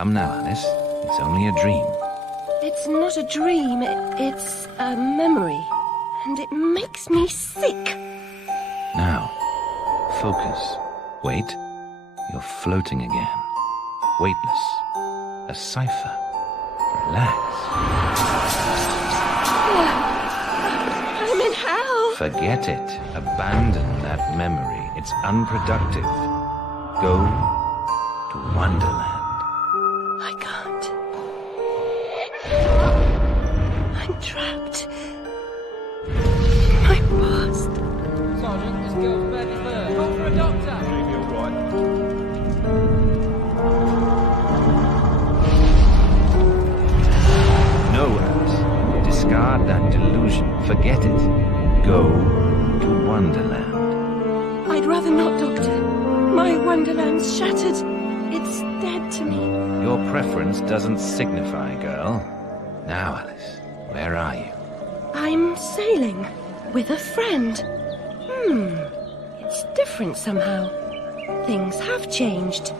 Come now, Alice. It's only a dream. It's not a dream, it's a memory. And it makes me sick. Now, focus. Wait. You're floating again. Weightless. A cipher. Relax. I'm in hell. Forget it. Abandon that memory. It's unproductive. Go to Wonderland. I can't. I'm trapped. My past. Sergeant, this girl's badly hurt. Call for a doctor. Maybe all right. No, Alice. Discard that delusion. Forget it. Go to Wonderland. I'd rather not, Doctor. My Wonderland's shattered. It's dead to me. Your preference doesn't signify, girl. Now, Alice, where are you? I'm sailing with a friend. It's different somehow. Things have changed.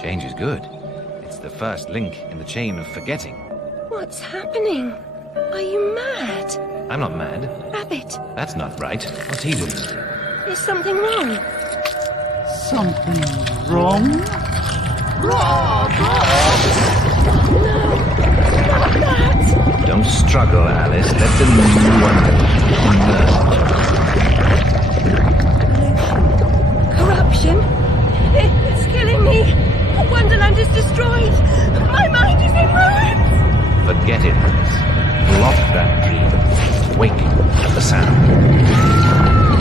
Change is good. It's the first link in the chain of forgetting. What's happening? Are you mad? I'm not mad. Rabbit, That's not right. What's he doing? is something wrong? Something wrong? Not that! Don't struggle, Alice. Let the new Wonderland Corruption? It's killing me. Wonderland is destroyed. My mind is in ruins. Forget it, Alice. Block that dream. Wake at the sound.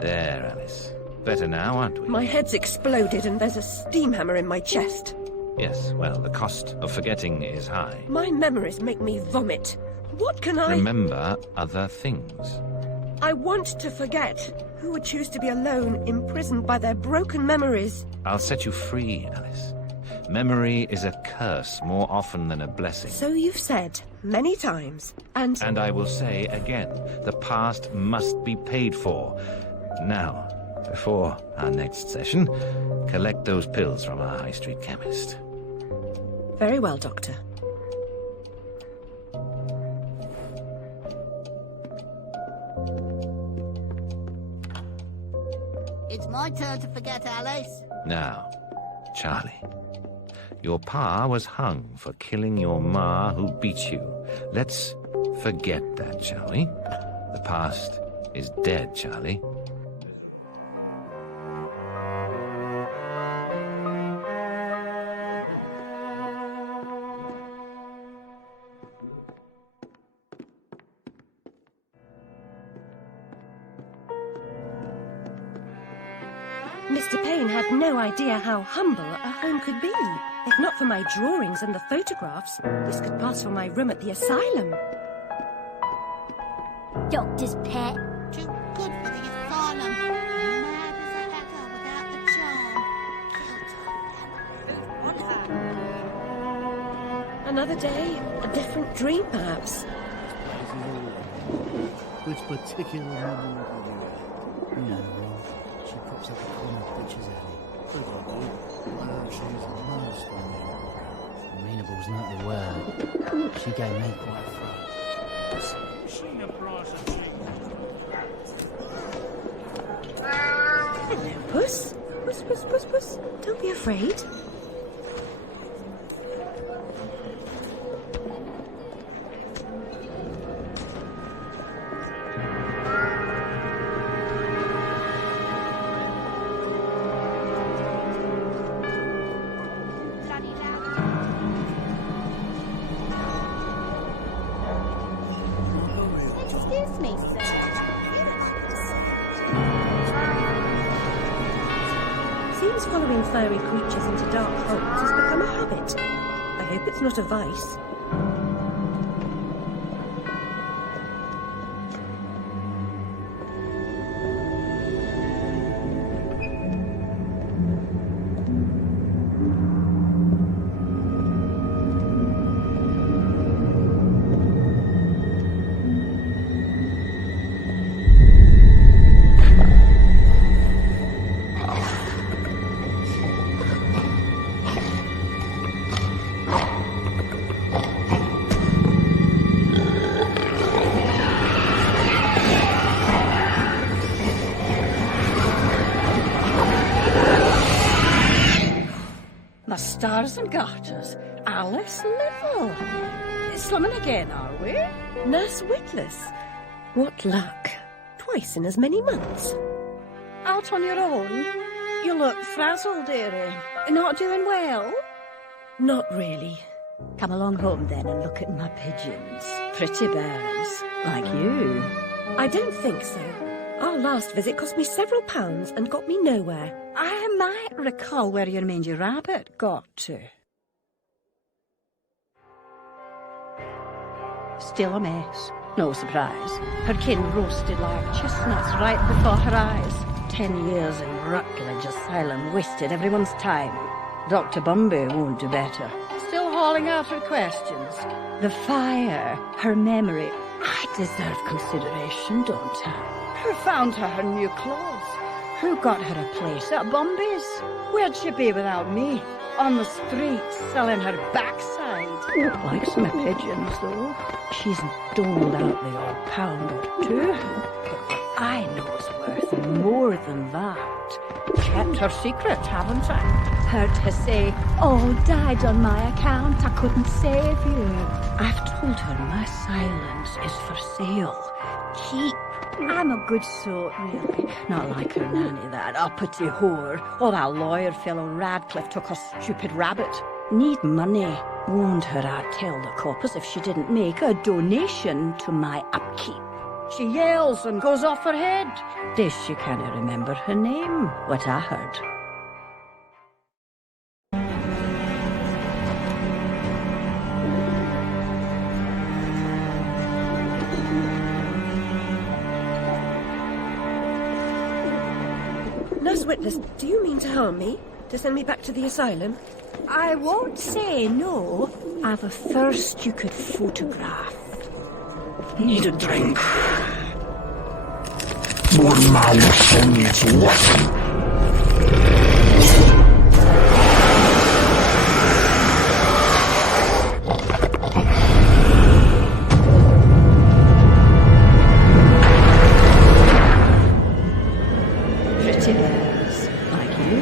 There, Alice. Better now, aren't we? My head's exploded and there's a steam hammer in my chest. Yes, well, the cost of forgetting is high. My memories make me vomit. What can I... Remember other things. I want to forget. Who would choose to be alone, imprisoned by their broken memories? I'll set you free, Alice. Memory is a curse more often than a blessing. So you've said many times, and And I will say again, the past must be paid for. Now, before our next session, collect those pills from our high street chemist. very well, Doctor. It's my turn to forget, Alice. Now, Charlie, your pa was hung for killing your ma who beat you. Let's forget that, shall we? The past is dead, Charlie. Mr. Payne had no idea how humble a home could be. If not for my drawings and the photographs, this could pass for my room at the asylum. Doctor's pet. Too good for the asylum. Mad as a hatter without the charm. Another day, a different dream, perhaps. Which particular memory do you have? You know, Rolf. She pops up a comic pictures at me. But I do. Well, she's most amenable's not the word. She gave me quite a fright. Hello, Puss. Puss, puss, puss, puss. Don't be afraid. Excuse me, sir. Seems following furry creatures into dark holes has become a habit. I hope it's not a vice. garters. Alice Liddell. Slumming again, are we? Nurse Witless. What luck. Twice in as many months. Out on your own? You look frazzled, dearie. Not doing well? Not really. Come along home then and look at my pigeons. Pretty birds, like you. I don't think so. Our last visit cost me several pounds and got me nowhere. I might recall where your mangy rabbit got to. Still a mess. No surprise. Her kin roasted like chestnuts right before her eyes. 10 years in Rutledge Asylum wasted everyone's time. Dr. Bumby won't do better. Still hauling out her questions. The fire, her memory. I deserve consideration, don't I? Who found her new clothes? Who got her a place at Bumby's? Where'd she be without me? On the streets, selling her backside. Likes my pigeons, though. She's doled out the odd pound or two. But what I know's worth more than that. Kept her secret, haven't I? Heard her say, "All died on my account, I couldn't save you." I've told her my silence is for sale. Keep. I'm a good sort, really. Not like her nanny, that uppity whore, or that lawyer fellow Radcliffe took a stupid rabbit. Need money. Warned her I'd tell the coppers if she didn't make a donation to my upkeep. She yells and goes off her head. This she can't remember her name, what I heard. Nurse Witless, do you mean to harm me? To send me back to the asylum? I won't say no. I've a thirst you could photograph. Need a drink. More mouse needs washing. Pretty birds, like you.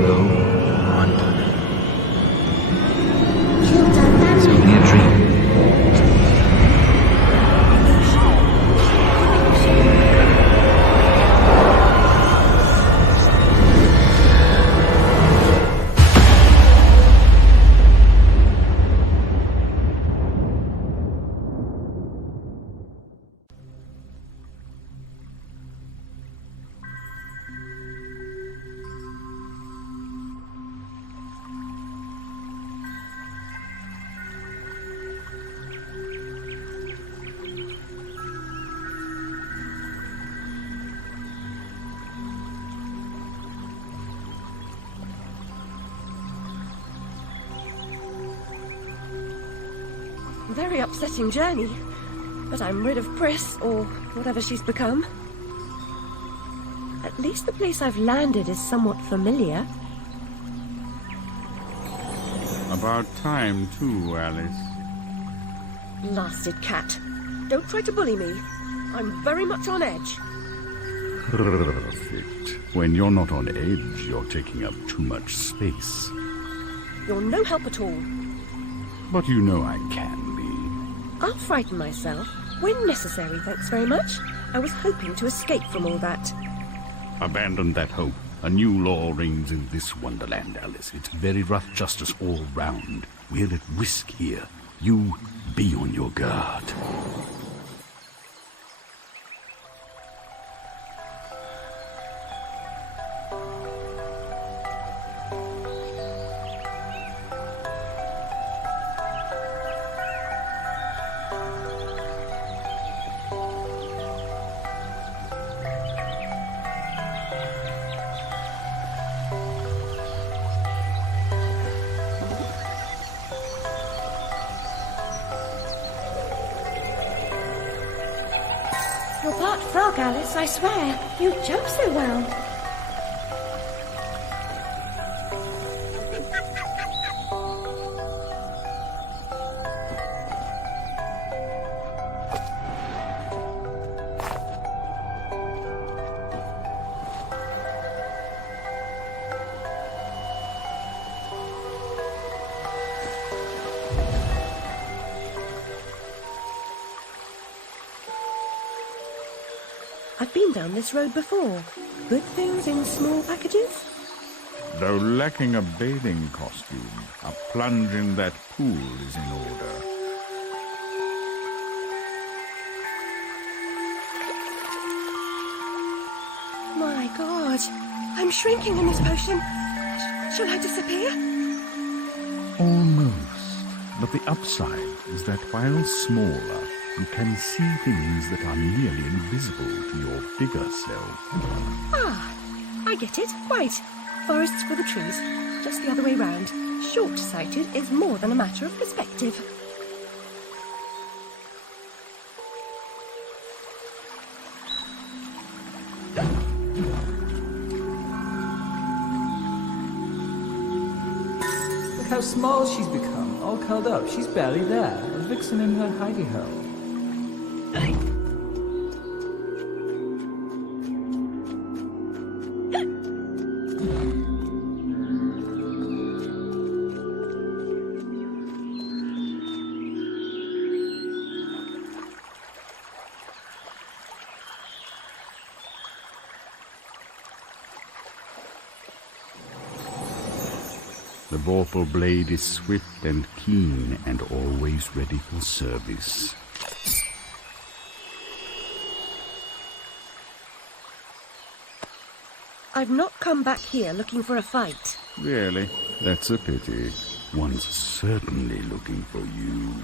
No wonder. It's only a dream. Very upsetting journey. But I'm rid of Pris, or whatever she's become. At least the place I've landed is somewhat familiar. About time, too, Alice. Blasted cat. Don't try to bully me. I'm very much on edge. Perfect. When you're not on edge, you're taking up too much space. You're no help at all. But you know I can be. I'll frighten myself. When necessary, thanks very much. I was hoping to escape from all that. Abandon that hope. A new law reigns in this Wonderland, Alice. It's very rough justice all round. We're at risk here. You be on your guard. You're part frog, Alice, I swear. You jump so well. I've been down this road before. Good things in small packages? Though lacking a bathing costume, a plunge in that pool is in order. My God, I'm shrinking in this potion. Shall I disappear? Almost. But the upside is that while smaller, you can see things that are nearly invisible to your bigger self. Ah, I get it. Quite. Forests for the trees. Just the other way round. Short-sighted is more than a matter of perspective. Look how small she's become, all curled up. She's barely there, a vixen in her hidey-hole. The vorpal blade is swift and keen and always ready for service. I've not come back here looking for a fight. Really? That's a pity. One's certainly looking for you.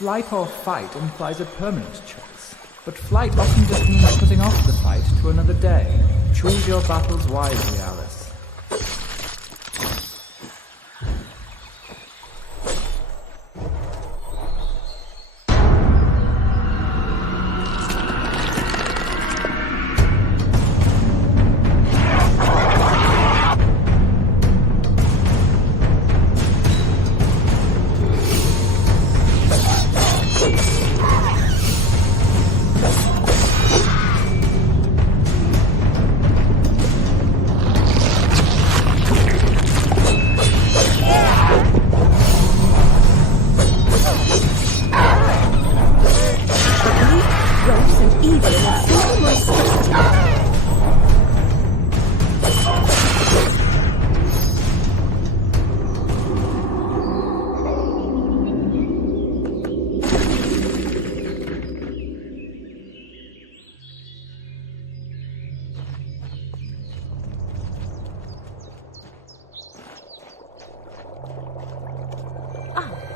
Flight or fight implies a permanent choice, but flight often just means putting off the fight to another day. Choose your battles wisely, Alice.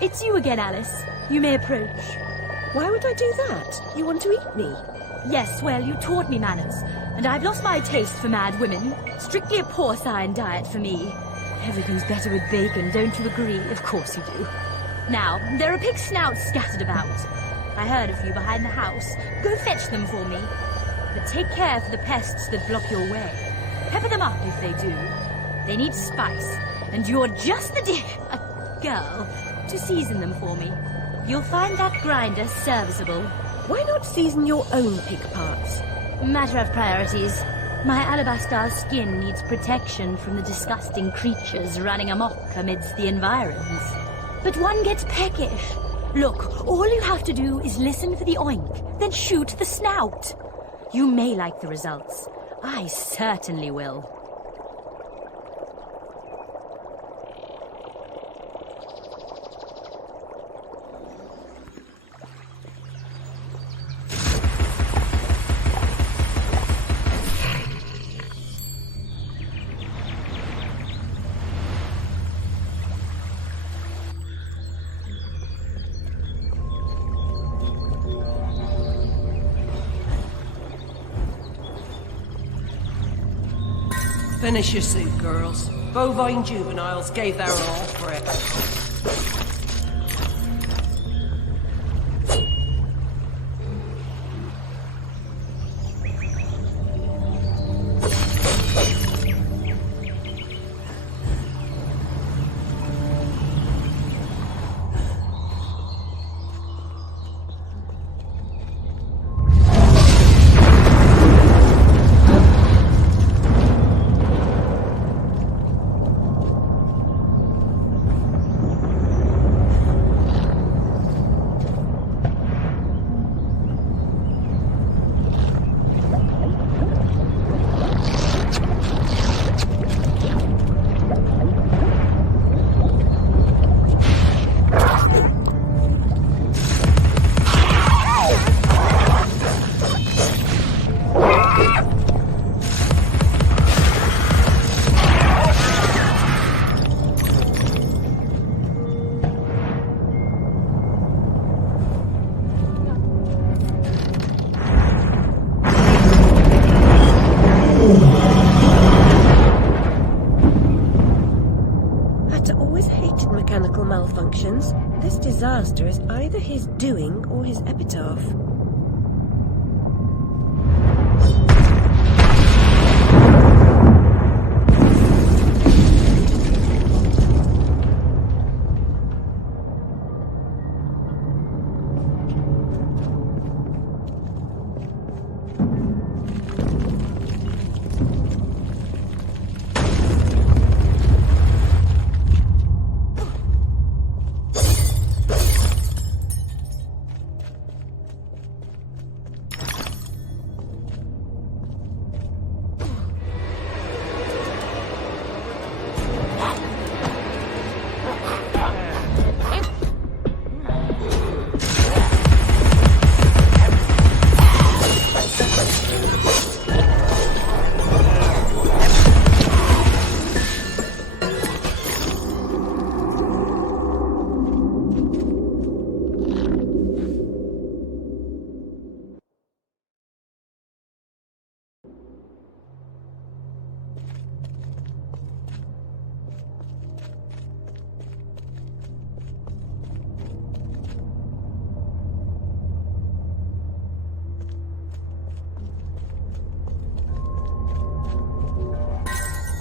It's you again, Alice. You may approach. Why would I do that? You want to eat me? Yes, well, you taught me manners, and I've lost my taste for mad women. Strictly a porcine diet for me. Everything's better with bacon, don't you agree? Of course you do. Now, there are pig snouts scattered about. I heard a few behind the house. Go fetch them for me. But take care for the pests that block your way. Pepper them up if they do. They need spice, and you're just the girl to season them for me. You'll find that grinder serviceable. Why not season your own pig parts? Matter of priorities. My alabaster skin needs protection from the disgusting creatures running amok amidst the environs. But one gets peckish. Look, all you have to do is listen for the oink, then shoot the snout. You may like the results. I certainly will. Finish your soup, girls. Bovine juveniles gave their all for it. disaster is either his doing or his epitaph.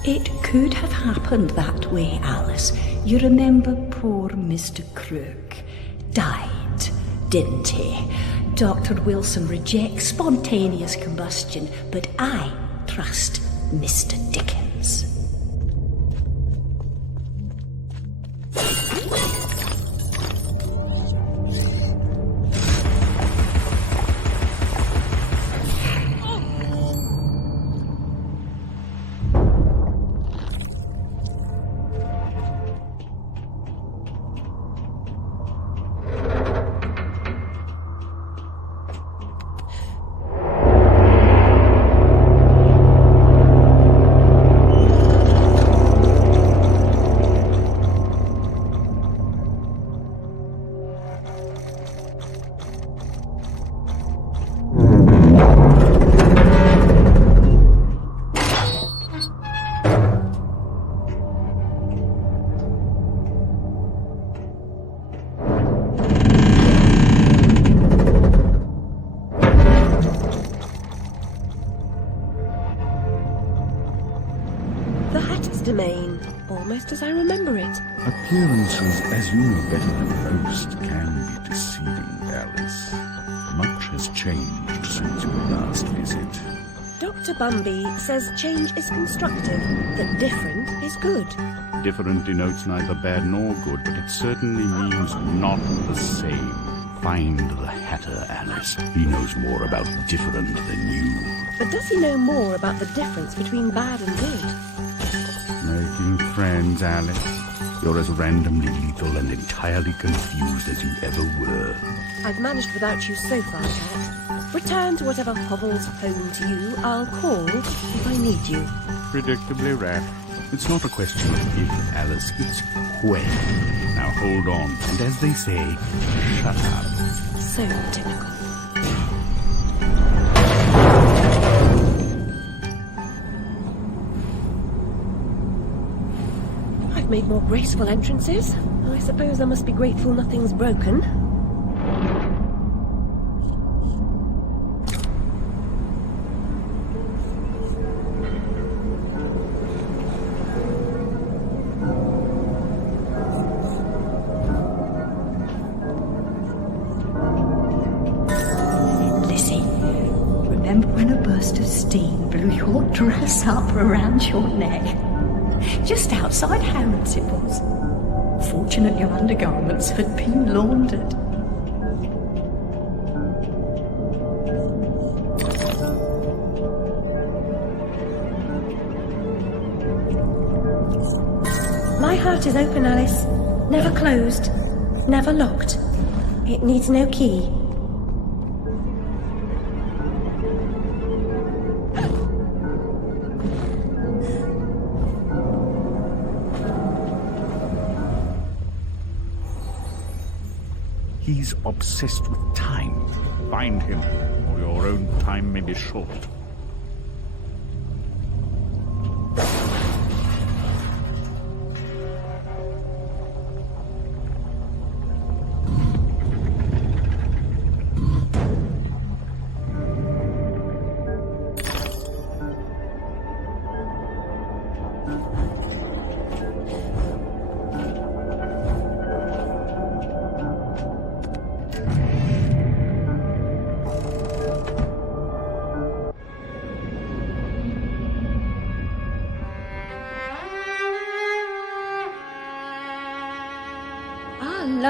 It could have happened that way, Alice. You remember poor Mr. Crook died, didn't he? Dr. Wilson rejects spontaneous combustion, but I trust Mr. Dickens. Domain, almost as I remember it. Appearances, as you know better than most, can be deceiving, Alice. Much has changed since your last visit. Dr. Bumby says change is constructive, that different is good. Different denotes neither bad nor good, but it certainly means not the same. Find the Hatter, Alice. He knows more about different than you. But does he know more about the difference between bad and good? Making friends, Alice. You're as randomly lethal and entirely confused as you ever were. I've managed without you so far, Cat. Return to whatever hovels home to you. I'll call if I need you. Predictably rash. It's not a question of if, Alice. It's when. Now hold on. And as they say, shut up. So typical. I've made more graceful entrances. I suppose I must be grateful nothing's broken. Remember when a burst of steam blew your dress up around your neck? Just outside Harrods it was. Fortunate your undergarments had been laundered. My heart is open, Alice. Never closed. Never locked. It needs no key. He's obsessed with time. Find him, or your own time may be short.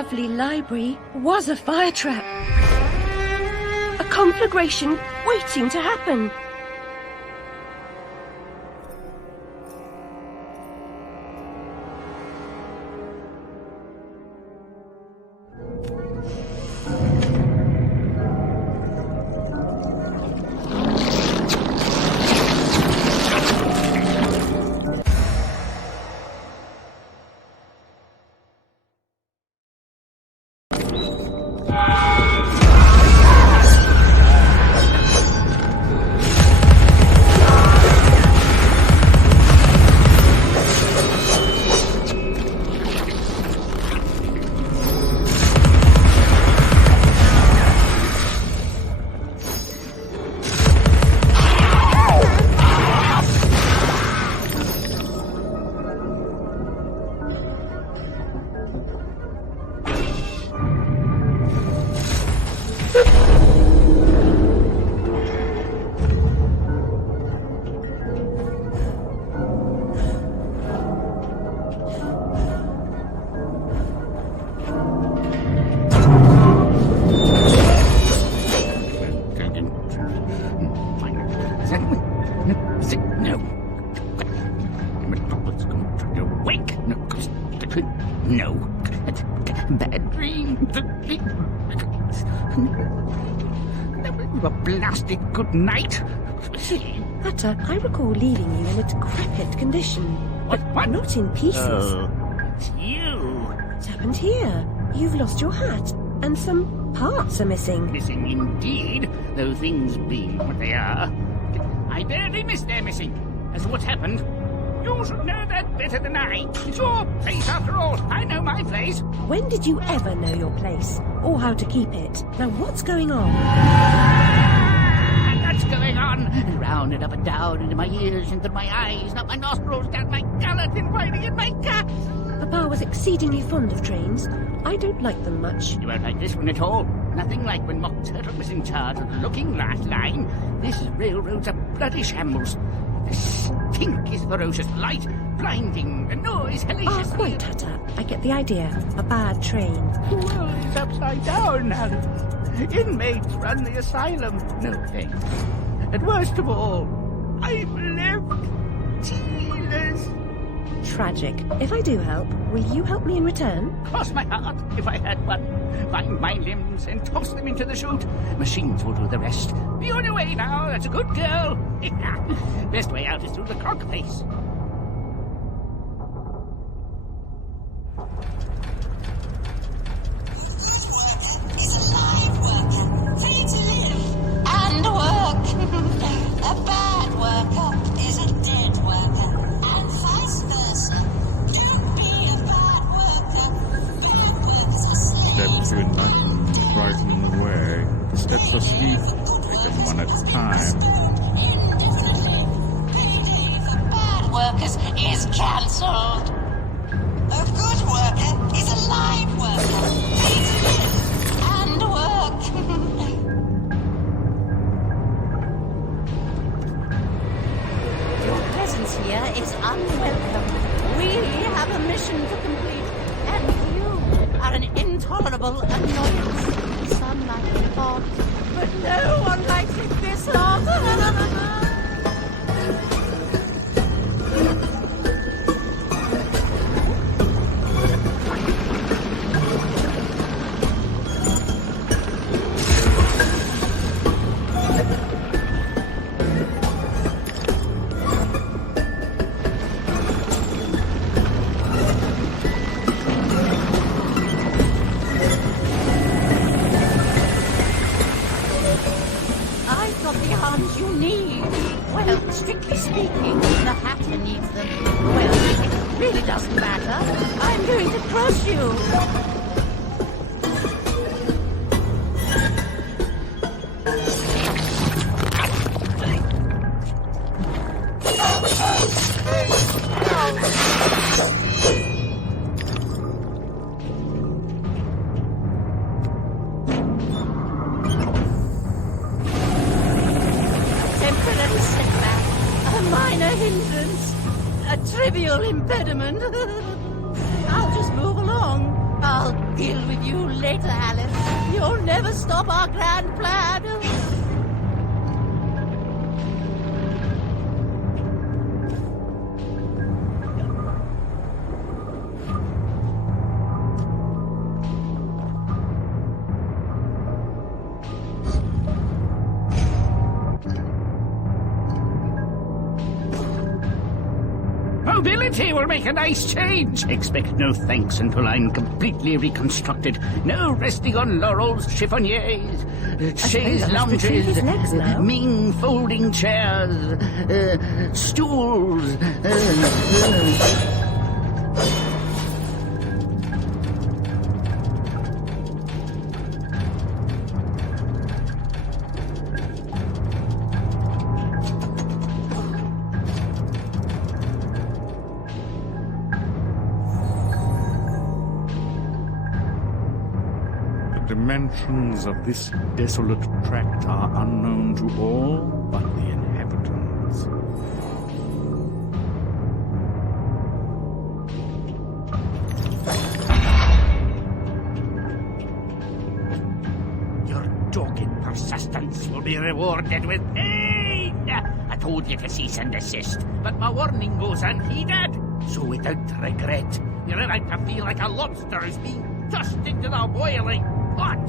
lovely library was a fire trap. A conflagration waiting to happen. No. Bad dream. A blasted good night. Hatter, I recall leaving you in a decrepit condition. But not in pieces. Oh, it's you. What's happened here? You've lost your hat, and some parts are missing. Missing indeed, though things being what they are. I barely missed their missing. As to what's happened, you should know that better than I. It's your place after all. I know my place. When did you ever know your place? Or how to keep it? Now what's going on? What's going on? Round and up and down, into my ears, into my eyes, up my nostrils, down my gullet, and winding in my gut. Papa was exceedingly fond of trains. I don't like them much. You won't like this one at all. Nothing like when Mock Turtle was in charge of the looking glass line. This railroad's a bloody shambles. The stink is ferocious, light, blinding, the noise hellacious. Ah, quite, Hatter. I get the idea. A bad train. The world is upside down, Alice. Inmates run the asylum. No thanks. And worst of all, I'm left tearless. Tragic. If I do help, will you help me in return? Cross my heart, if I had one. Find my limbs and toss them into the chute. Machines will do the rest. Be on your way now, that's a good girl. Best way out is through the clock face. Is a live worker, free to live and work. A bad worker is a dead worker, and vice versa. Don't be a bad worker. Bad workers are slaves. Steps are nice and frighten them away. The steps are steep. Take them one at a time. Indefinitely. PD for bad workers is cancelled. A good worker is a live worker, free to live and work. Your presence here is unwelcome. We have a mission to complete, and you are an intolerable annoyance. Some like it hot, but no one likes it this hot. Strictly speaking, the Hatter needs them. Well, it really doesn't matter. I'm going to crush you. Temporary setback. A minor hindrance. A trivial impediment. I'll just move along. I'll deal with you later, Alice. You'll never stop our grand plan. Mobility will make a nice change. Expect no thanks until I'm completely reconstructed. No resting on laurels, chiffoniers, chaise lounges, mean folding chairs, stools. The dimensions of this desolate tract are unknown to all but the inhabitants. Your dogged persistence will be rewarded with pain. I told you to cease and desist, but my warning goes unheeded. So without regret, you're about to feel like a lobster is being tossed into the boiling pot.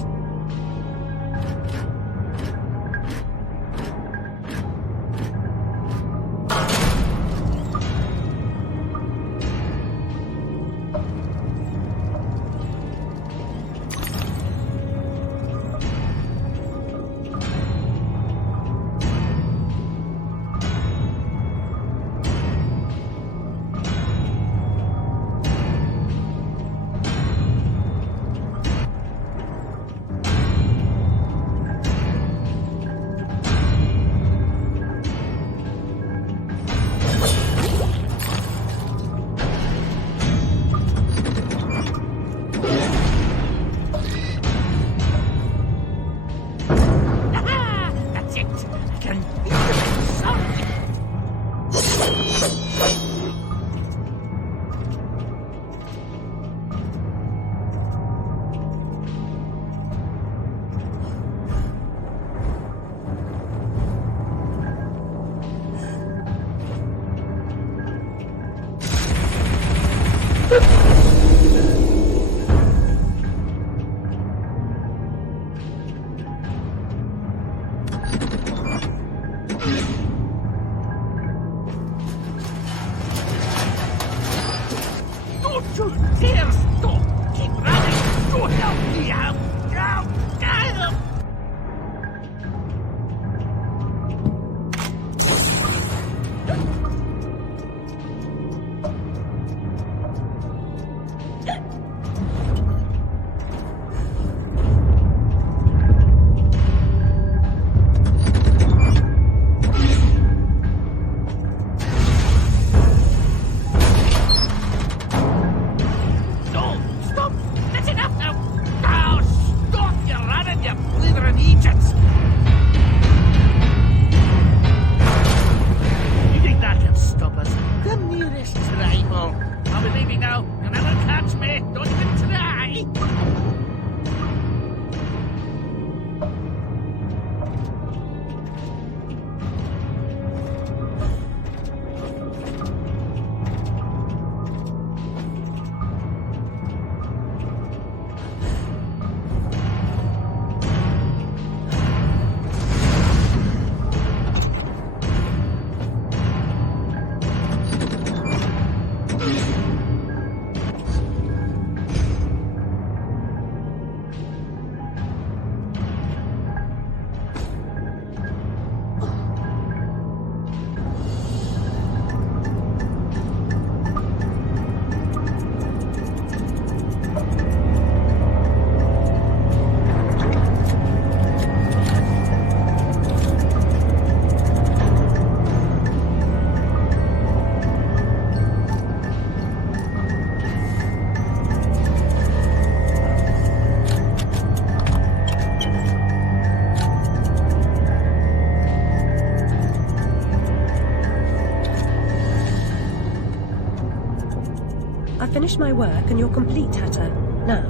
I've finished my work and you're complete, Hatter. Now,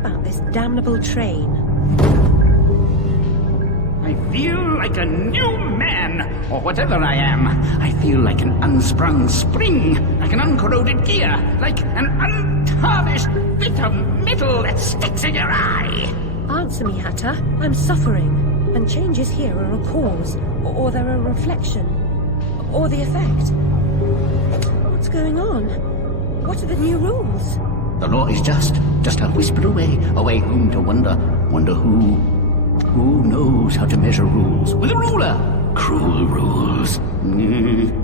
about this damnable train? I feel like a new man, or whatever I am. I feel like an unsprung spring, like an uncorroded gear, like an untarnished bit of metal that sticks in your eye. Answer me, Hatter. I'm suffering, and changes here are a cause, or they're a reflection, or the effect. What's going on? What are the new rules? The law is just a whisper away home to wonder who. Who knows how to measure rules? With a ruler! Cruel rules.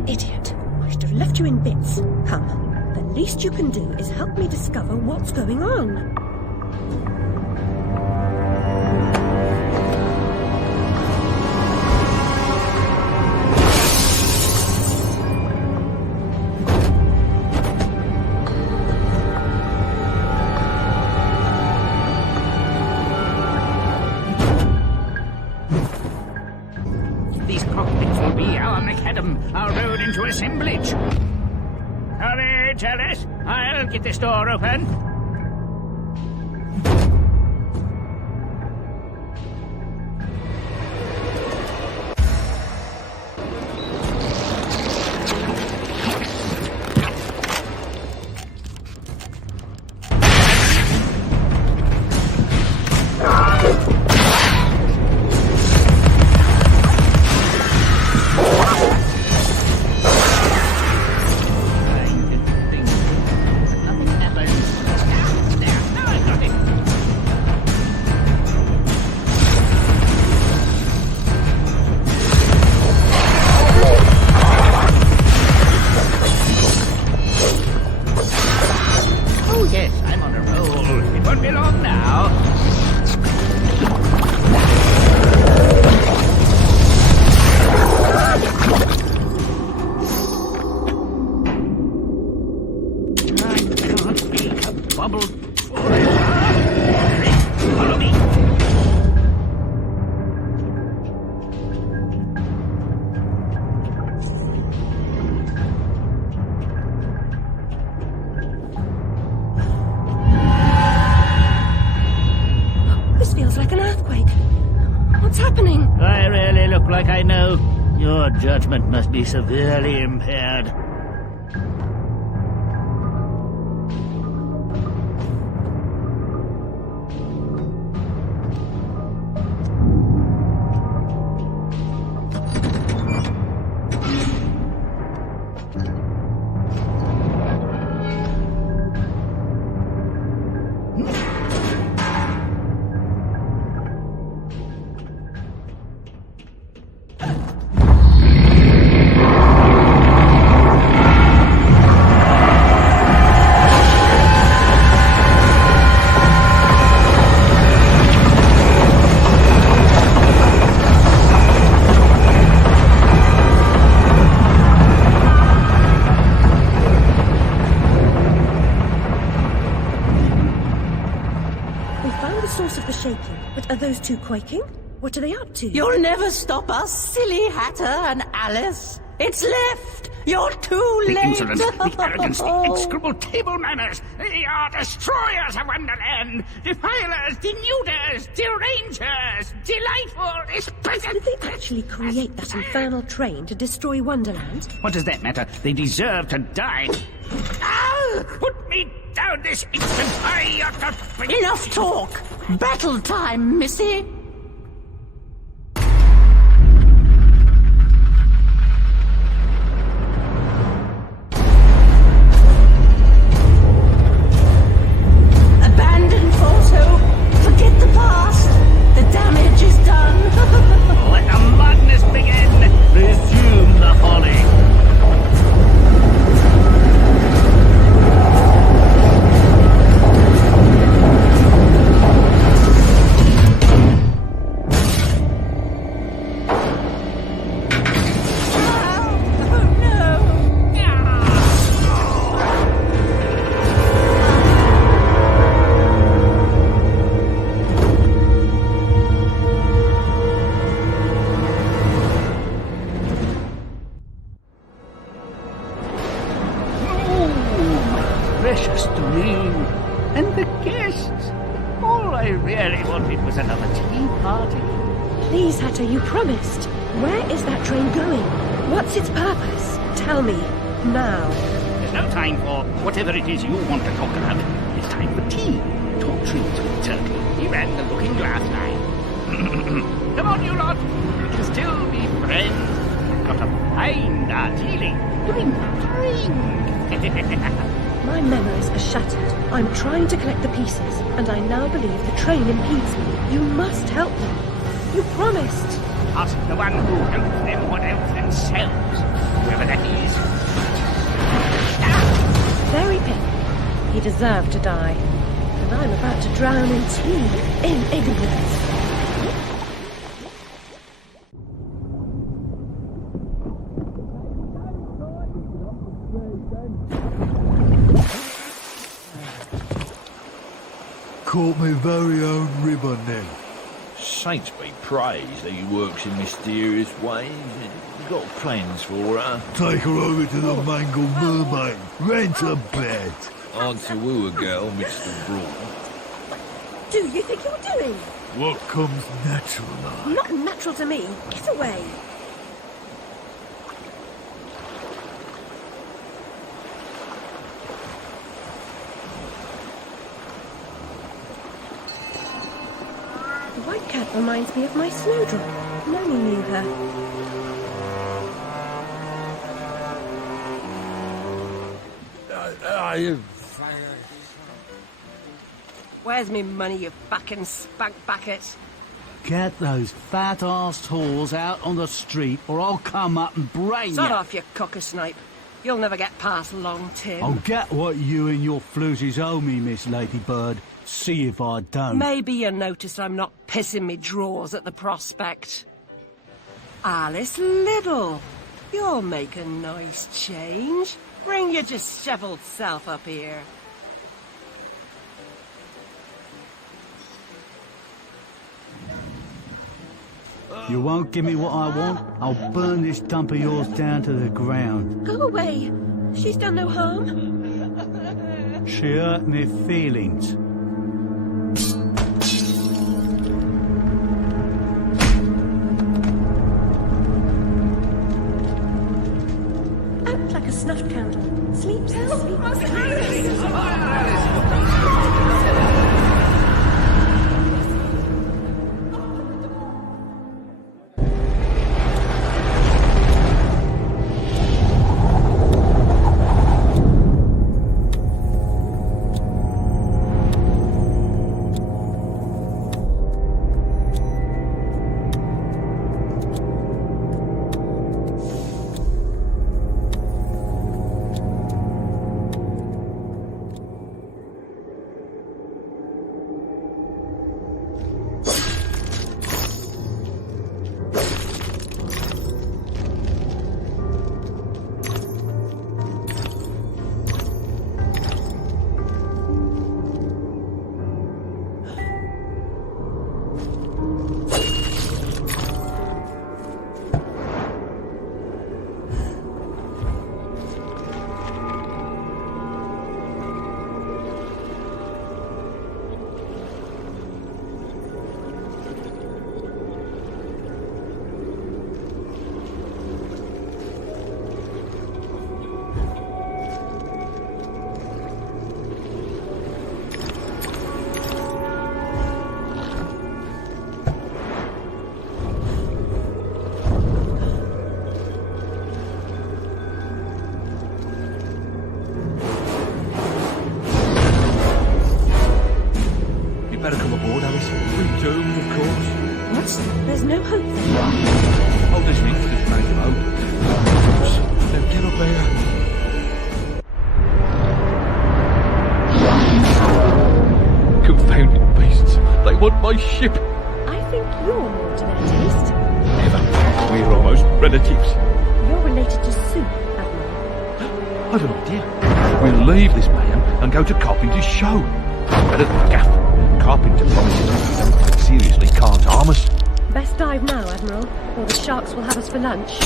Idiot. I should have left you in bits. Come. The least you can do is help me discover what's going on. Our road into assemblage. Courage, Alice. I'll get this door open. Your judgment must be severely impaired. Are those two quaking? What are they up to? You'll never stop us, silly Hatter and Alice. It's left. You're too late. The insolence, the arrogance, the execrable table manners. They are destroyers of Wonderland. Defilers, denuders, derangers. Delightful is present. Did they actually create that infernal train to destroy Wonderland? What does that matter? They deserve to die. Ow! Put me down this instant. I ought to... Enough talk. Battle time, missy. Abandon false hope. Forget the past. The damage is done. Let the madness begin. Resume the folly. really wanted was another tea party. Please, Hatter, you promised. Where is that train going? What's its purpose? Tell me, now. There's no time for whatever it is you want to talk about. It's time for tea. Talk trees with Turkey. He ran the looking glass line. Come on, you lot. We can still be friends. I've got a fine Darjeeling. Drink. My memories are shattered. I'm trying to collect the pieces, and I now believe the train impedes me. You must help me. You promised. Ask the one who helps them what helps themselves. Whoever that is. Very Pip. He deserved to die. And I'm about to drown in tea, in ignorance. Caught me very own ribbon then. Saints be praised that he works in mysterious ways. You got plans for her? Take her over to the Mangled Mermaid. Rent a bed. On to woo a girl, Mr. Brawl. Do you think you're doing? What comes natural, like? Not natural to me. Get away. The white cat reminds me of my snowdrop. Nanny knew her. Where's me money, you fucking spunk bucket? Get those fat-arsed whores out on the street, or I'll come up and brain Sod you. off, you cocker-snipe. You'll never get past Long Tim. I'll get what you and your floozies owe me, Miss Ladybird. See if I don't. Maybe you noticed I'm not pissing me drawers at the prospect. Alice Liddell, you'll make a nice change. Bring your dishevelled self up here. You won't give me what I want, I'll burn this dump of yours down to the ground. Go away. She's done no harm. She hurt me feelings. Out like a snuffed candle. Sleep, sleep, sleep. Better come aboard, Alice. We're doomed, of course. What? There's no hope then? Oh, there's an infinite amount of hope. Now get up there. Confounded beasts. They want my ship. I think you're more to their taste. Never. We're almost relatives. You're related to Sue, Admiral. I've an idea. We'll leave this mayhem and go to Carpenter's show. Better than Gaff. Carpenter promises them seriously can't harm us. Best dive now, Admiral, or the sharks will have us for lunch.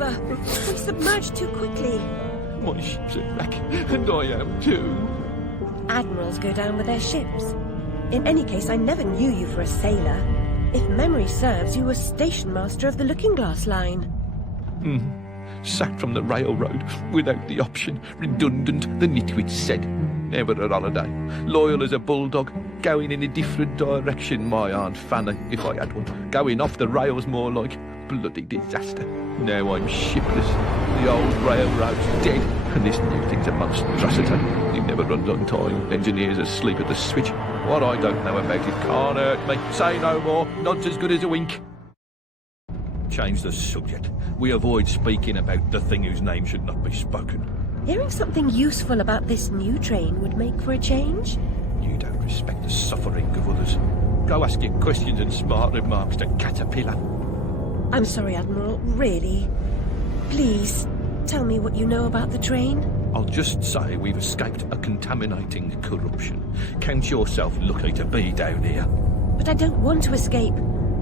over. We submerged too quickly. My ship's a wreck, and I am too. Admirals go down with their ships. In any case, I never knew you for a sailor. If memory serves, you were station master of the Looking Glass line. Sacked from the railroad without the option. Redundant, the nitwit said. Never a holiday. Loyal as a bulldog. Going in a different direction, my Aunt Fanny, if I had one. Going off the rails more like. Bloody disaster. Now I'm shipless. The old railroad's dead. And this new thing's a monstrosity. It never runs on time. Engineers asleep at the switch. What I don't know about it can't hurt me. Say no more. Nod's as good as a wink. Change the subject. We avoid speaking about the thing whose name should not be spoken. Hearing something useful about this new train would make for a change. You don't respect the suffering of others. Go ask your questions and smart remarks to Caterpillar. I'm sorry, Admiral, really. Please, tell me what you know about the train. I'll just say we've escaped a contaminating corruption. Count yourself lucky to be down here. But I don't want to escape.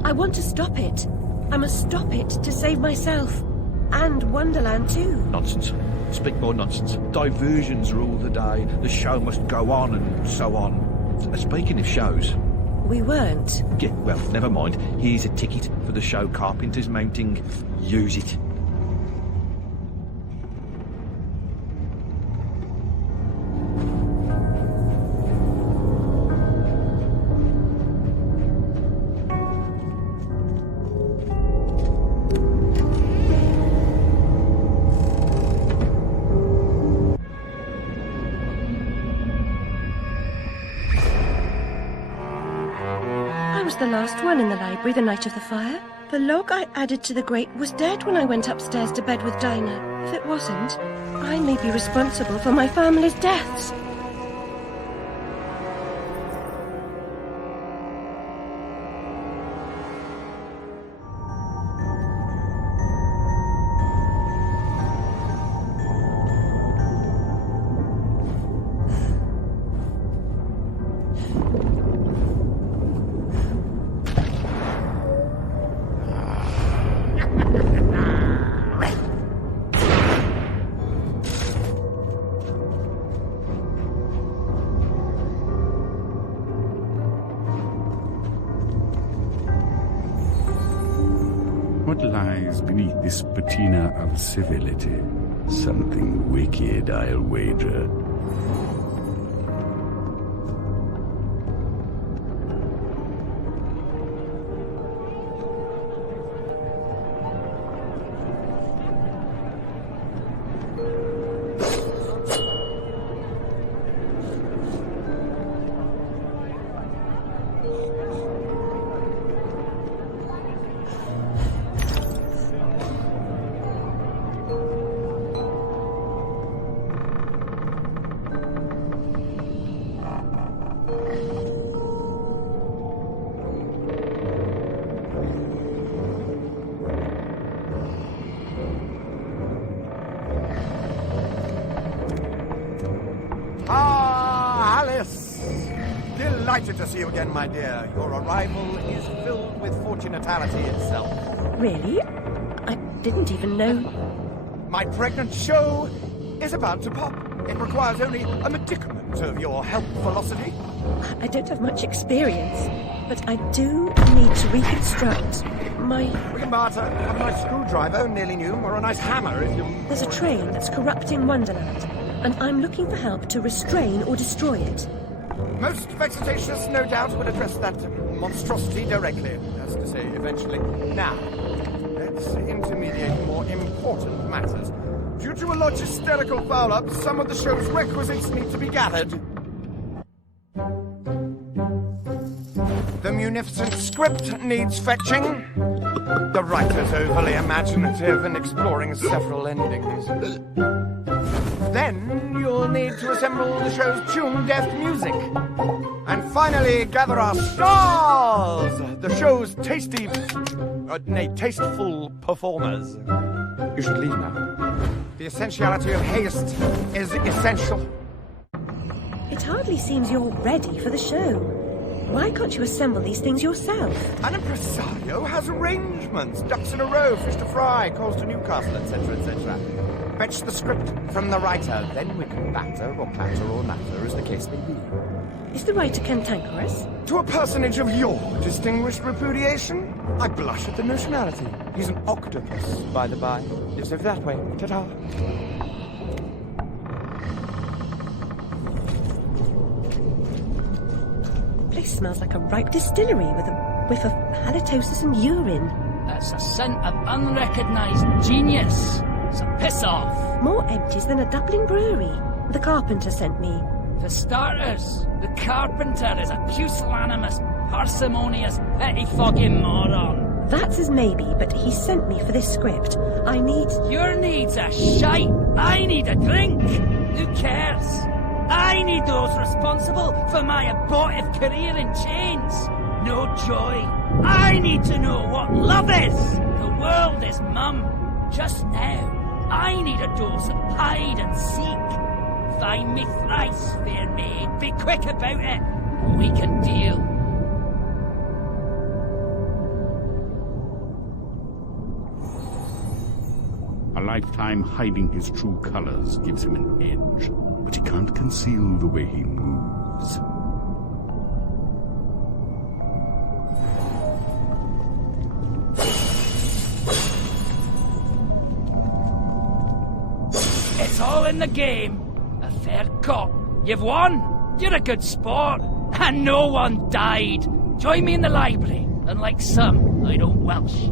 I want to stop it. I must stop it to save myself. And Wonderland too. Nonsense. Speak more nonsense. Diversions rule the day. The show must go on and so on. Speaking of shows... We weren't. Yeah, well, never mind. Here's a ticket for the show Carpenter's mounting. Use it. The last one in the library the night of the fire. The log I added to the grate was dead when I went upstairs to bed with Dinah. If it wasn't, I may be responsible for my family's deaths. What lies beneath this patina of civility? Something wicked, I'll wager. Delighted to see you again, my dear. Your arrival is filled with fortunatality itself. Really? I didn't even know. My pregnant show is about to pop. It requires only a medicament of your health velocity. I don't have much experience, but I do need to reconstruct my... We can barter a nice screwdriver, nearly new, or a nice hammer if you... There's a train that's corrupting Wonderland, and I'm looking for help to restrain or destroy it. Most vexatious, no doubt, will address that monstrosity directly, as to say, eventually. Now, let's intermediate more important matters. Due to a logisterical foul-up, some of the show's requisites need to be gathered. The munificent script needs fetching. The writer's overly imaginative and exploring several endings. Then you'll need to assemble the show's tune-deaf music. And finally, gather our stars! The show's tasteful performers. You should leave now. The essentiality of haste is essential. It hardly seems you're ready for the show. Why can't you assemble these things yourself? An impresario has arrangements. Ducks in a row, fish to fry, calls to Newcastle, etc., etc. Fetch the script from the writer, then we can batter or clatter or natter, as the case may be. Is the writer cantankerous? To a personage of your distinguished repudiation, I blush at the notionality. He's an octopus, by the by. Lives over that way. Ta-ta. The place smells like a ripe distillery with a whiff of halitosis and urine. That's a scent of unrecognised genius. So piss off. More empties than a Dublin brewery. The carpenter sent me. For starters, the carpenter is a pusillanimous, parsimonious, pettifogging moron. That's his maybe, but he sent me for this script. I need... Your needs are shite. I need a drink. Who cares? I need those responsible for my abortive career in chains. No joy. I need to know what love is. The world is mum. Just now, I need a dose of hide and seek. Find me thrice, fair maid. Be quick about it, and we can deal. A lifetime hiding his true colors gives him an edge, but he can't conceal the way he moves. It's all in the game. A fair cop. You've won. You're a good sport. And no one died. Join me in the library. Unlike some, I don't welsh.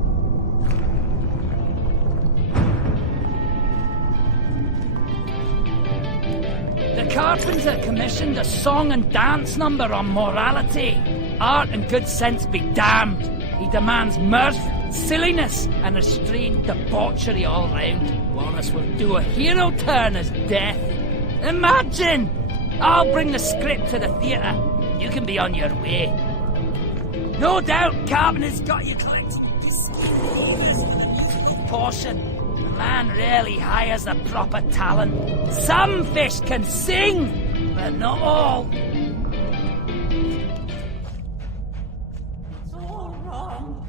The carpenter commissioned a song and dance number on morality. Art and good sense be damned. He demands mirth, silliness, and restrained debauchery all round. Wallace will do a hero turn as death. Imagine! I'll bring the script to the theatre. You can be on your way. No doubt Carpenter's got you collecting fevers for the musical portion. The man rarely hires the proper talent. Some fish can sing, but not all. It's all wrong.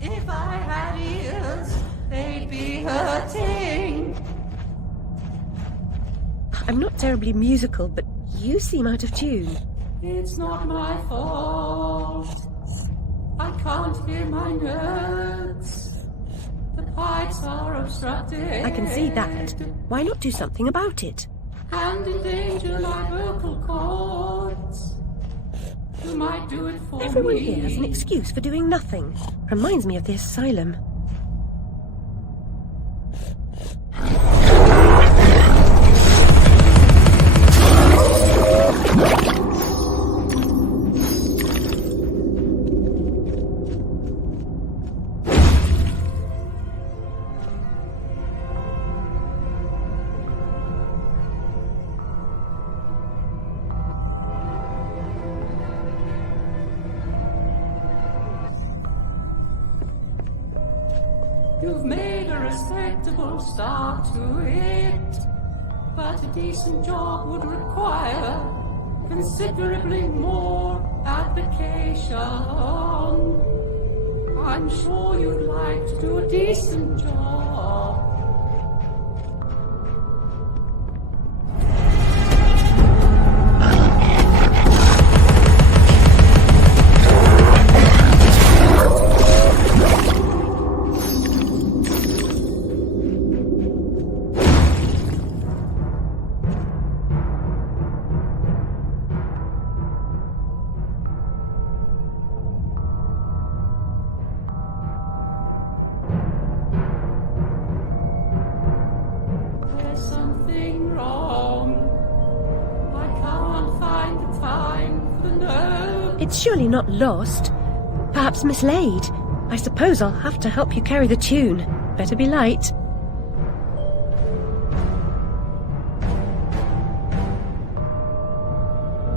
If I had ears, they'd be hurting. I'm not terribly musical, but you seem out of tune. It's not my fault. I can't hear my notes. The pipes are obstructed. I can see that. Why not do something about it? And endanger my vocal cords. You might do it for Everyone me. here has an excuse for doing nothing. Reminds me of the asylum. You've made a respectable start to it, but a decent job would require considerably more application. I'm sure you'd like to do a decent job. It's surely not lost. Perhaps mislaid. I suppose I'll have to help you carry the tune. Better be light.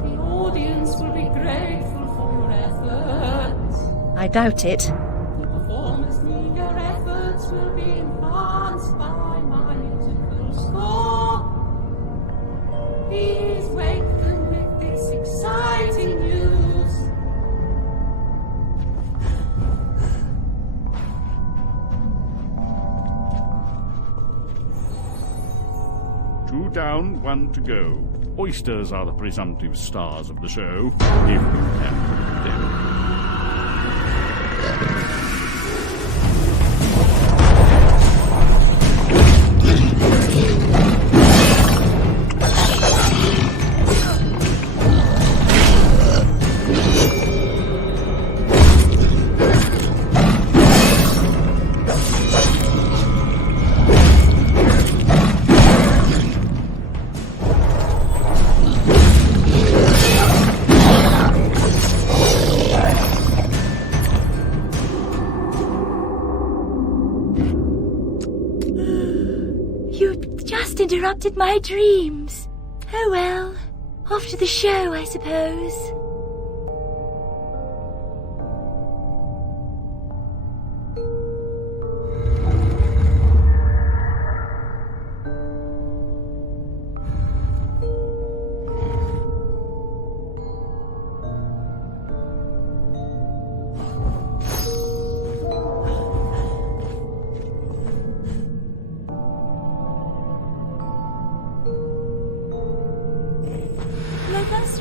The audience will be grateful for your efforts. I doubt it. The performers need your efforts will be enhanced by my musical score. Please wake them with this exciting news. 2 down, 1 to go. Oysters are the presumptive stars of the show, if you can predict them. Interrupted my dreams. Oh well, off to the show, I suppose.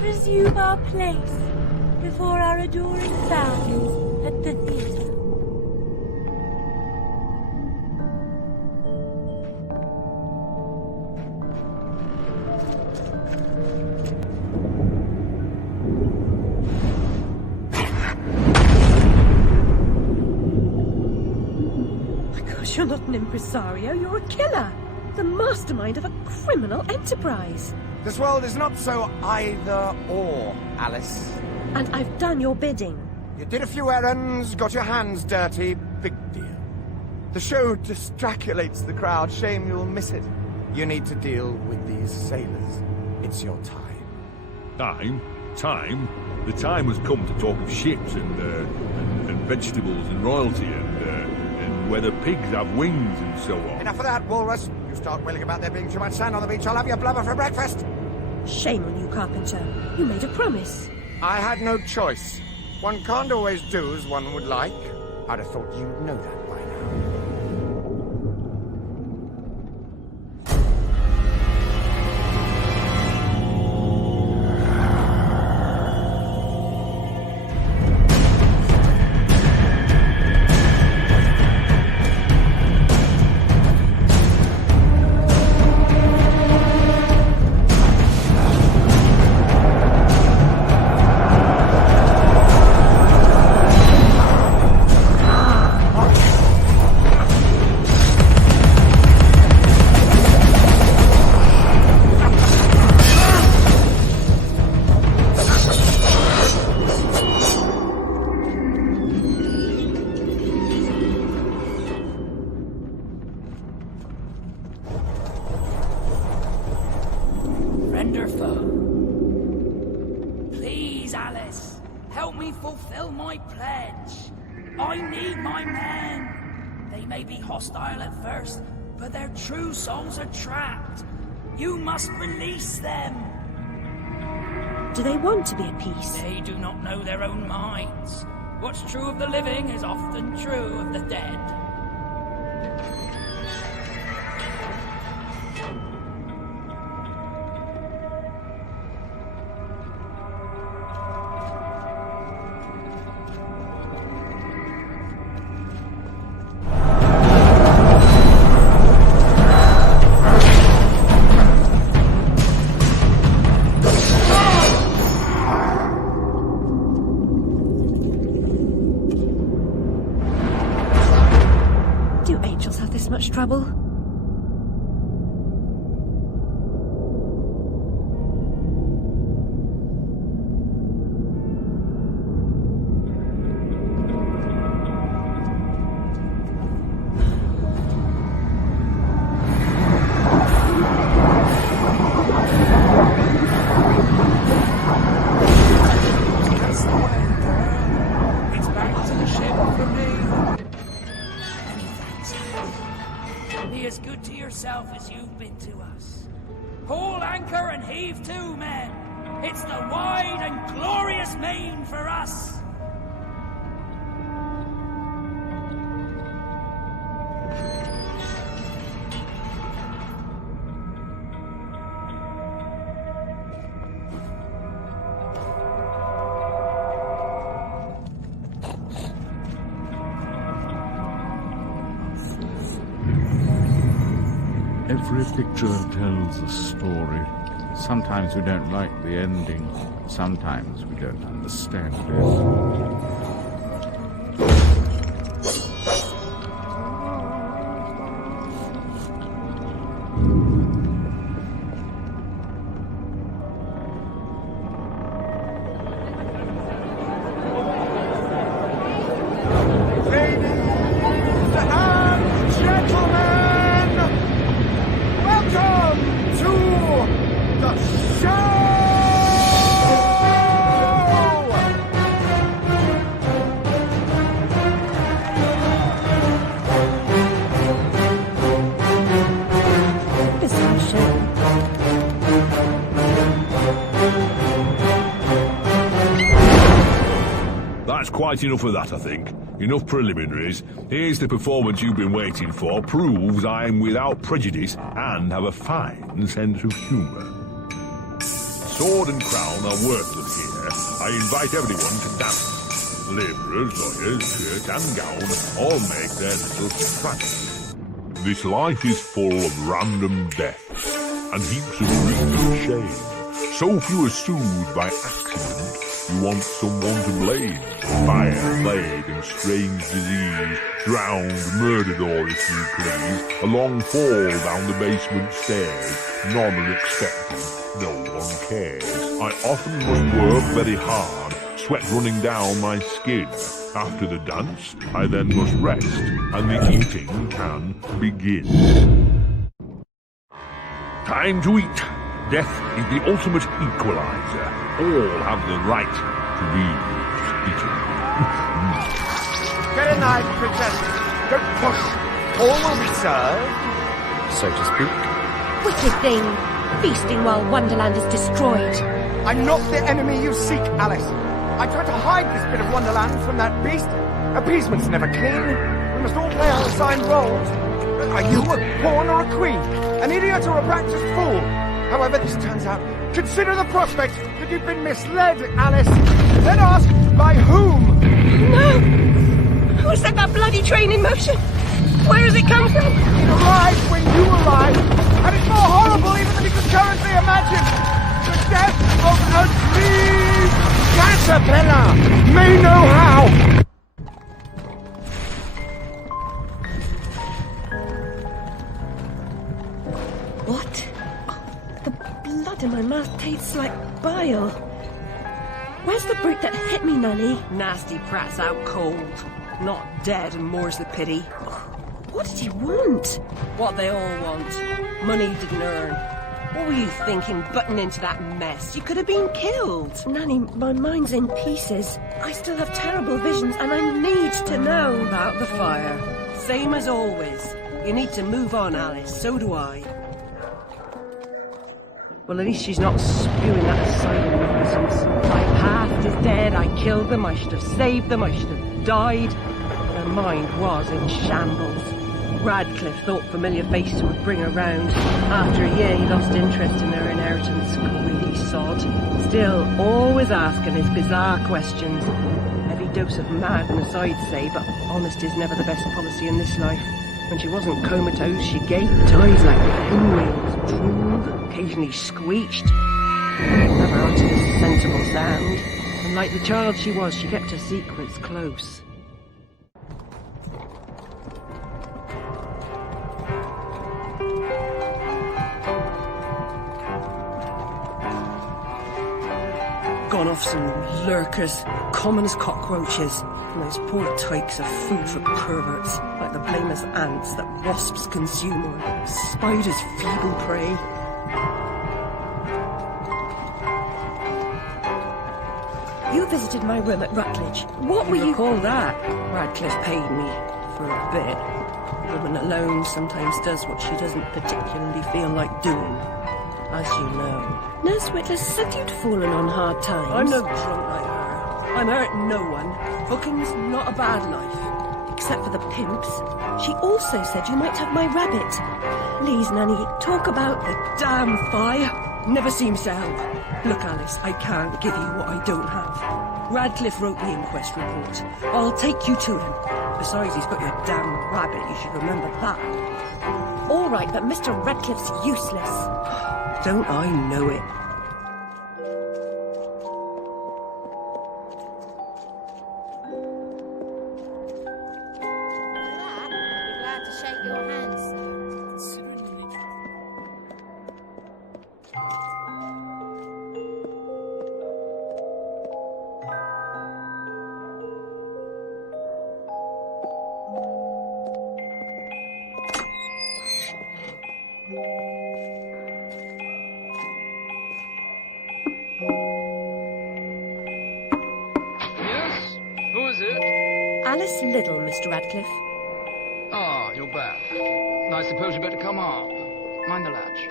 Resume our place before our adoring fans at the theatre. My gosh, you're not an impresario, you're a killer. The mastermind of a criminal enterprise. This world is not so either-or, Alice. And I've done your bidding. You did a few errands, got your hands dirty, big deal. The show distraculates the crowd, shame you'll miss it. You need to deal with these sailors. It's your time. Time? Time? The time has come to talk of ships and vegetables and royalty and whether pigs have wings and so on. Enough of that, Walrus. You start wailing about there being too much sand on the beach, I'll have your blubber for breakfast. Shame on you, Carpenter. You made a promise. I had no choice. One can't always do as one would like. I'd have thought you'd know that by now. Please, Alice, help me fulfill my pledge. I need my men. They may be hostile at first, but their true souls are trapped. You must release them. Do they want to be at peace? They do not know their own minds. What's true of the living is often true of the dead. Trouble? It's back to the ship for me. Be as good to yourself as you've been to us. Haul anchor and heave to, men. It's the wide and glorious main for us. Every picture tells a story. Sometimes we don't like the ending. Sometimes we don't understand it. Quite enough of that, I think. Enough preliminaries. Here's the performance you've been waiting for. Proves I'm without prejudice and have a fine sense of humour. Sword and crown are worthless here. I invite everyone to dance. Labourers, lawyers, shirt and gown all make their little strikes. This life is full of random deaths and heaps of grief and shame. So few are soothed by accident. You want someone to blame. Fire, plague, and strange disease. Drowned, murdered, or, if you please, a long fall down the basement stairs. None are expected. No one cares. I often must work very hard, sweat running down my skin. After the dance, I then must rest, and the eating can begin. Time to eat. Death is the ultimate equalizer. All have the right to be eaten. Get a knife, princess. Don't push. All will be served, so to speak. Wicked thing! Feasting while Wonderland is destroyed. I'm not the enemy you seek, Alice. I tried to hide this bit of Wonderland from that beast. Appeasement's never clean. We must all play our assigned roles. Are you a pawn or a queen? An idiot or a practiced fool? However this turns out, consider the prospect that you've been misled, Alice. Then ask, by whom? No! Who set that bloody train in motion? Where has it come from? It arrived when you arrived, and it's more horrible even than you could currently imagine. The death of a dream caterpillar may know how. What? The blood in my mouth tastes like bile. Where's the brute that hit me, Nanny? Nasty prat's out cold. Not dead, and more's the pity. What did he want? What they all want. Money you didn't earn. What were you thinking, butting into that mess? You could have been killed. Nanny, my mind's in pieces. I still have terrible visions, and I need to know. About the fire. Same as always. You need to move on, Alice. So do I. Well, at least she's not spewing that asylum nonsense. My past is dead, I killed them, I should have saved them, I should have died. Her mind was in shambles. Radcliffe thought familiar faces would bring her round. After a year, he lost interest in her inheritance. Greedy sod. Still, always asking his bizarre questions. Heavy dose of madness, I'd say, but honesty's never the best policy in this life. When she wasn't comatose, she gaped, eyes like pinwheels, drooled, occasionally screeched. Never uttered a sensible sound. And like the child she was, she kept her secrets close. Gone off some lurkers, common as cockroaches. And those poor tykes are food for perverts, like the blameless ants that wasps consume or spiders feeble prey. You visited my room at Rutledge. What were you... Recall that? Radcliffe paid me for a bit. A woman alone sometimes does what she doesn't particularly feel like doing. As you know. Nurse Whitler said you'd fallen on hard times. I'm no drunk like her. I'm hurting no one. Hooking's not a bad life. Except for the pimps. She also said you might have my rabbit. Please, Nanny, talk about the damn fire. Never seems to help. Look, Alice, I can't give you what I don't have. Radcliffe wrote the inquest report. I'll take you to him. Besides, he's got your damn rabbit. You should remember that. all right, but Mr. Radcliffe's useless. Don't I know it? Glad to shake your hand, sir. Yes? Who is it? Alice Liddell, Mr. Radcliffe. Ah, you're back. I suppose you better come up. Mind the latch.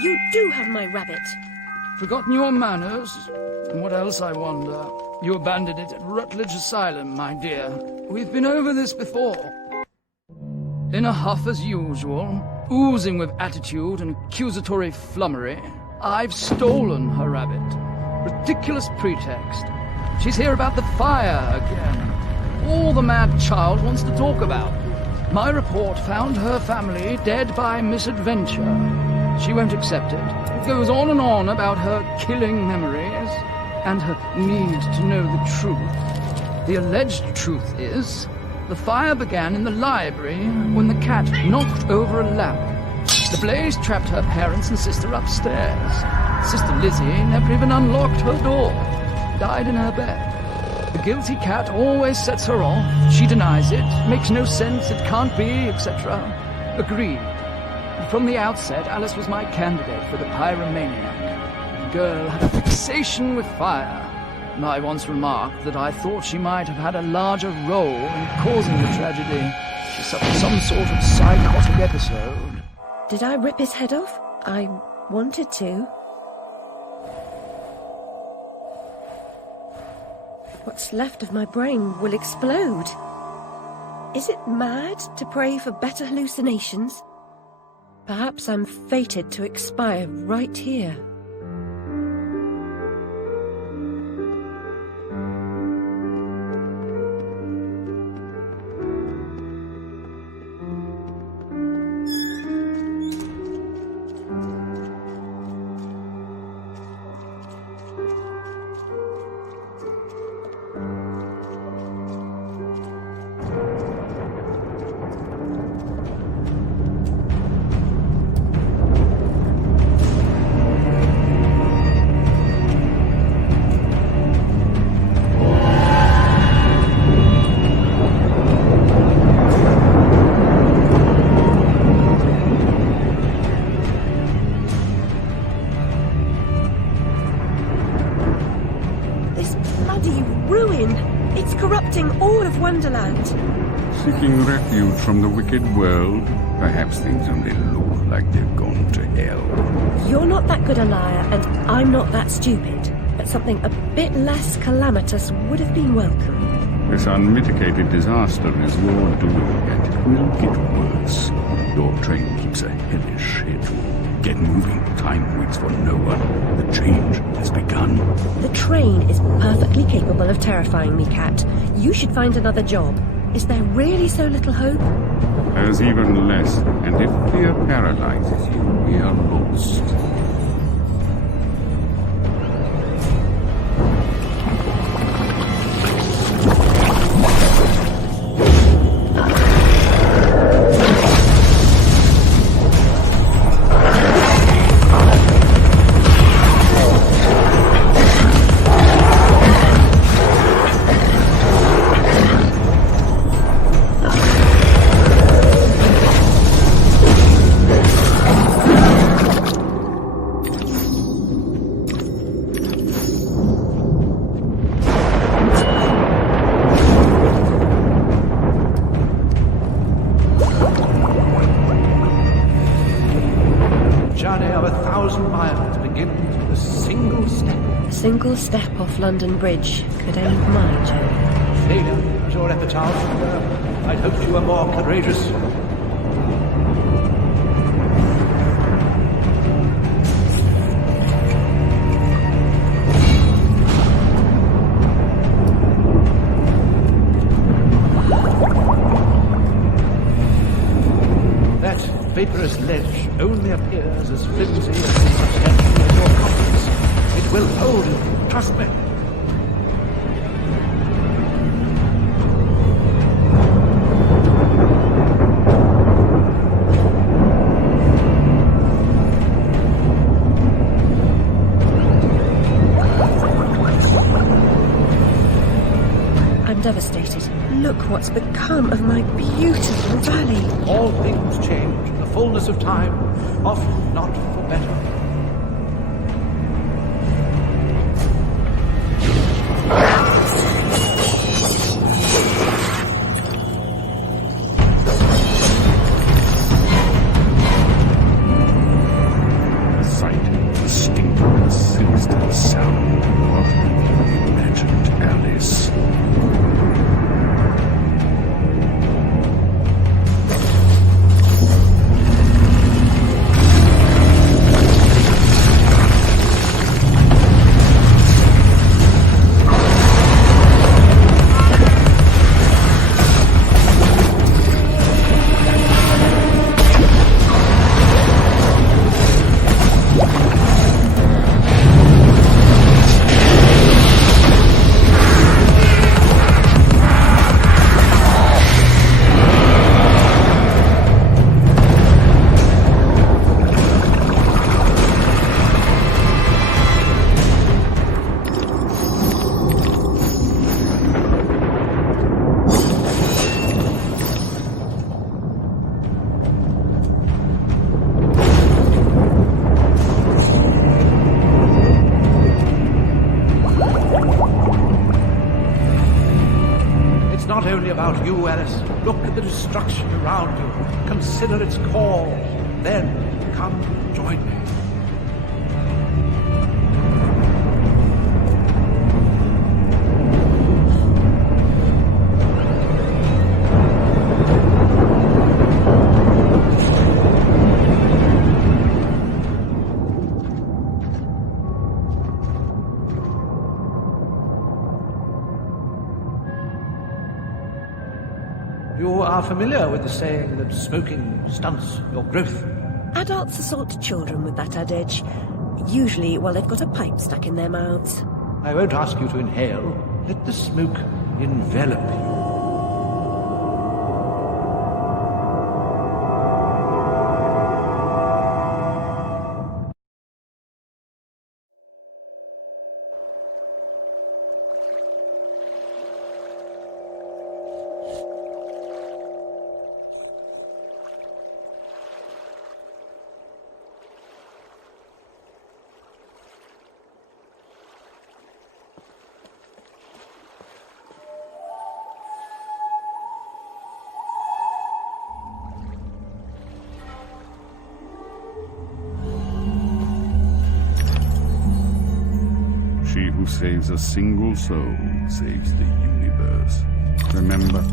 You do have my rabbit. Forgotten your manners? What else, I wonder? You abandoned it at Rutledge Asylum, my dear. We've been over this before. In a huff as usual, oozing with attitude and accusatory flummery, I've stolen her rabbit. Ridiculous pretext. She's here about the fire again. All the mad child wants to talk about. My report found her family dead by misadventure. She won't accept it. It goes on and on about her killing memories and her need to know the truth. The alleged truth is, the fire began in the library when the cat knocked over a lamp. The blaze trapped her parents and sister upstairs. Sister Lizzie never even unlocked her door. Died in her bed. The guilty cat always sets her off. She denies it, makes no sense, it can't be, etc. Agreed. From the outset, Alice was my candidate for the pyromaniac. The girl had a fixation with fire. I once remarked that I thought she might have had a larger role in causing the tragedy. She suffered some sort of psychotic episode. Did I rip his head off? I wanted to. What's left of my brain will explode. Is it mad to pray for better hallucinations? Perhaps I'm fated to expire right here. All of Wonderland. Seeking refuge from the wicked world, perhaps things only look like they've gone to hell. You're not that good a liar, and I'm not that stupid. But something a bit less calamitous would have been welcome. This unmitigated disaster is your doing, and it will get worse. Your train keeps a hellish schedule. Get moving. Time waits for no one. The change has begun. The train is perfectly capable of terrifying me, Cat. You should find another job. Is there really so little hope? There's even less, and if fear paralyzes you, we are lost. Single step off London Bridge could end my journey. Failure was your epitaph. I'd hoped you were more courageous. told you. Trust me. I'm devastated. Look what's become of my beautiful valley. All things change in the fullness of time, often not for better. The sight, the sting, the sinister sound of the imagined Alice. It's not only about you, Alice. Look at the destruction around you. Consider its call. Then come join me. You are familiar with the saying that smoking stunts your growth. Adults assault children with that adage. Usually while they've got a pipe stuck in their mouths. I won't ask you to inhale. Let the smoke envelop you. She who saves a single soul saves the universe. Remember?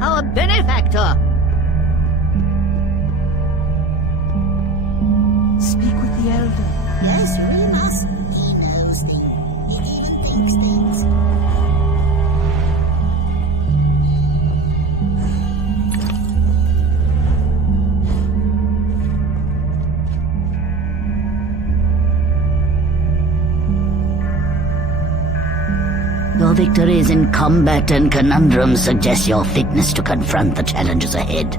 Our benefactor! Speak with the Elder. Yes, we must. He knows things. He even thinks things. Your victories in combat and conundrums suggest your fitness to confront the challenges ahead.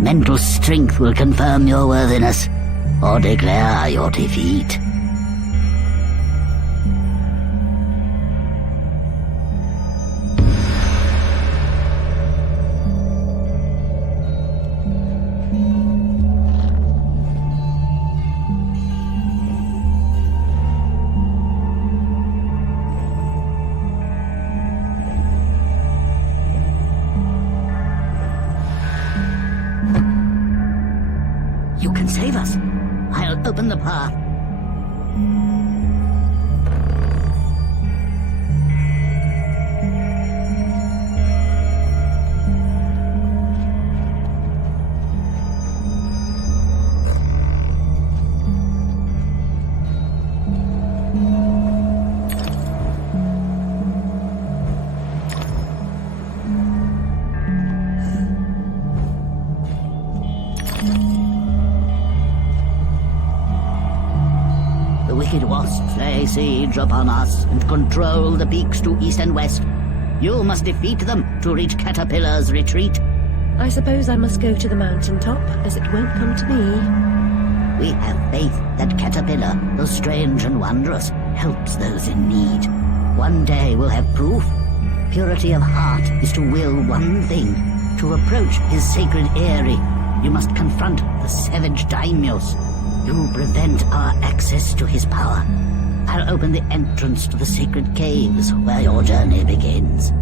Mental strength will confirm your worthiness, or declare your defeat. path. The wicked wasps lay siege upon us and control the peaks to east and west. You must defeat them to reach Caterpillar's retreat. I suppose I must go to the mountaintop, as it won't come to me. We have faith that Caterpillar, though strange and wondrous, helps those in need. One day we'll have proof. Purity of heart is to will one thing, to approach his sacred eyrie. You must confront the savage daimyos. You prevent our access to his power. I'll open the entrance to the sacred caves where your journey begins.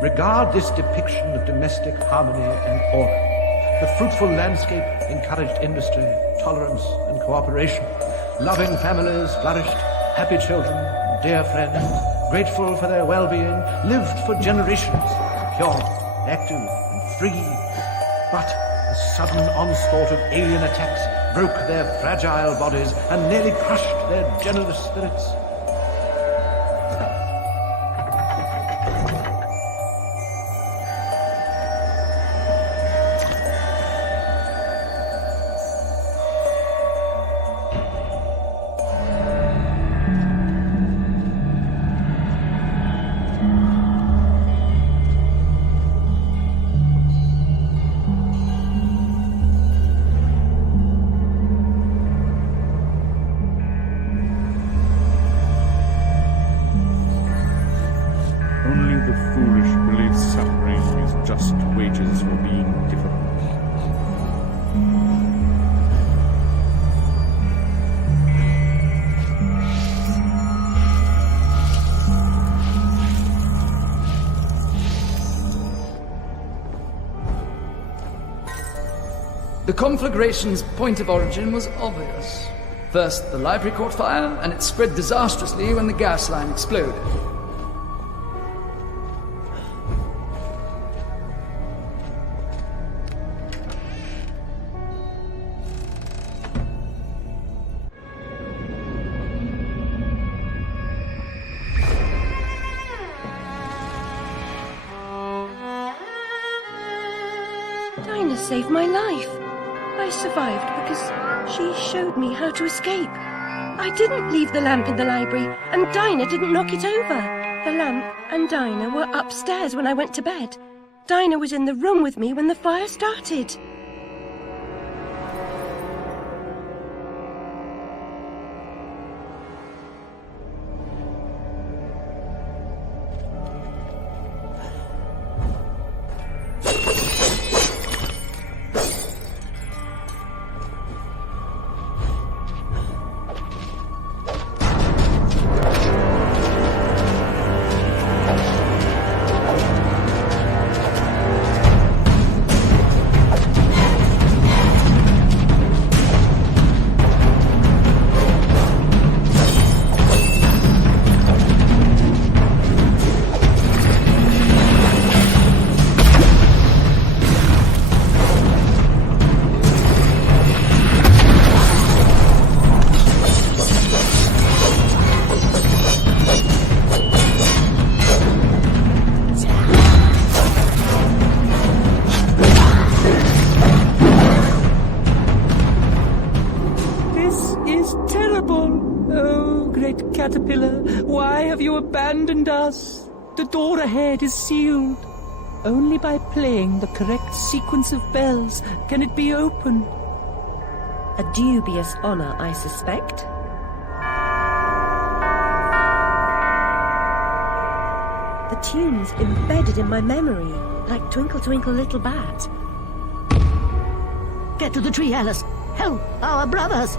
Regard this depiction of domestic harmony and order. The fruitful landscape encouraged industry, tolerance, and cooperation. Loving families flourished, happy children, dear friends, grateful for their well-being, lived for generations, pure, active, and free. But a sudden onslaught of alien attacks broke their fragile bodies and nearly crushed their generous spirits. The conflagration's point of origin was obvious. First, the library caught fire, and it spread disastrously when the gas line exploded. Dinah saved my life. I survived because she showed me how to escape. I didn't leave the lamp in the library, and Dinah didn't knock it over. The lamp and Dinah were upstairs when I went to bed. Dinah was in the room with me when the fire started. Caterpillar, why have you abandoned us? The door ahead is sealed. Only by playing the correct sequence of bells can it be opened. A dubious honor, I suspect. The tune's embedded in my memory, like Twinkle Twinkle Little Bat. Get to the tree, Alice. Help our brothers.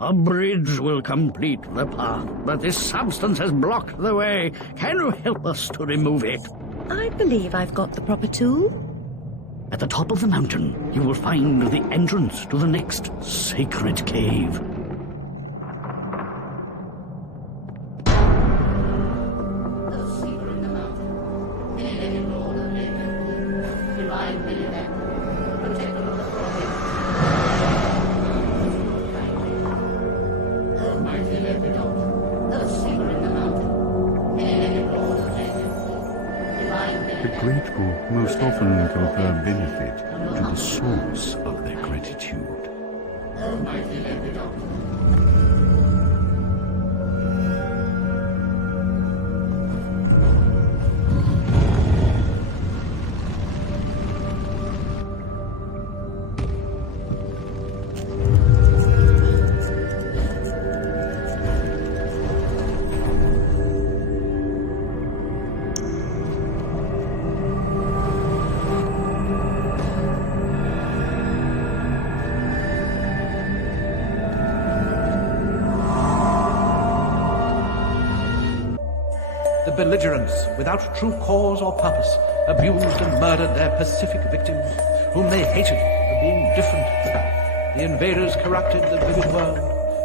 A bridge will complete the path, but this substance has blocked the way. Can you help us to remove it? I believe I've got the proper tool. At the top of the mountain, you will find the entrance to the next sacred cave. Most often confer benefit to the source of their gratitude. Belligerents, without true cause or purpose, abused and murdered their pacific victims, whom they hated for being different. The invaders corrupted the vivid world.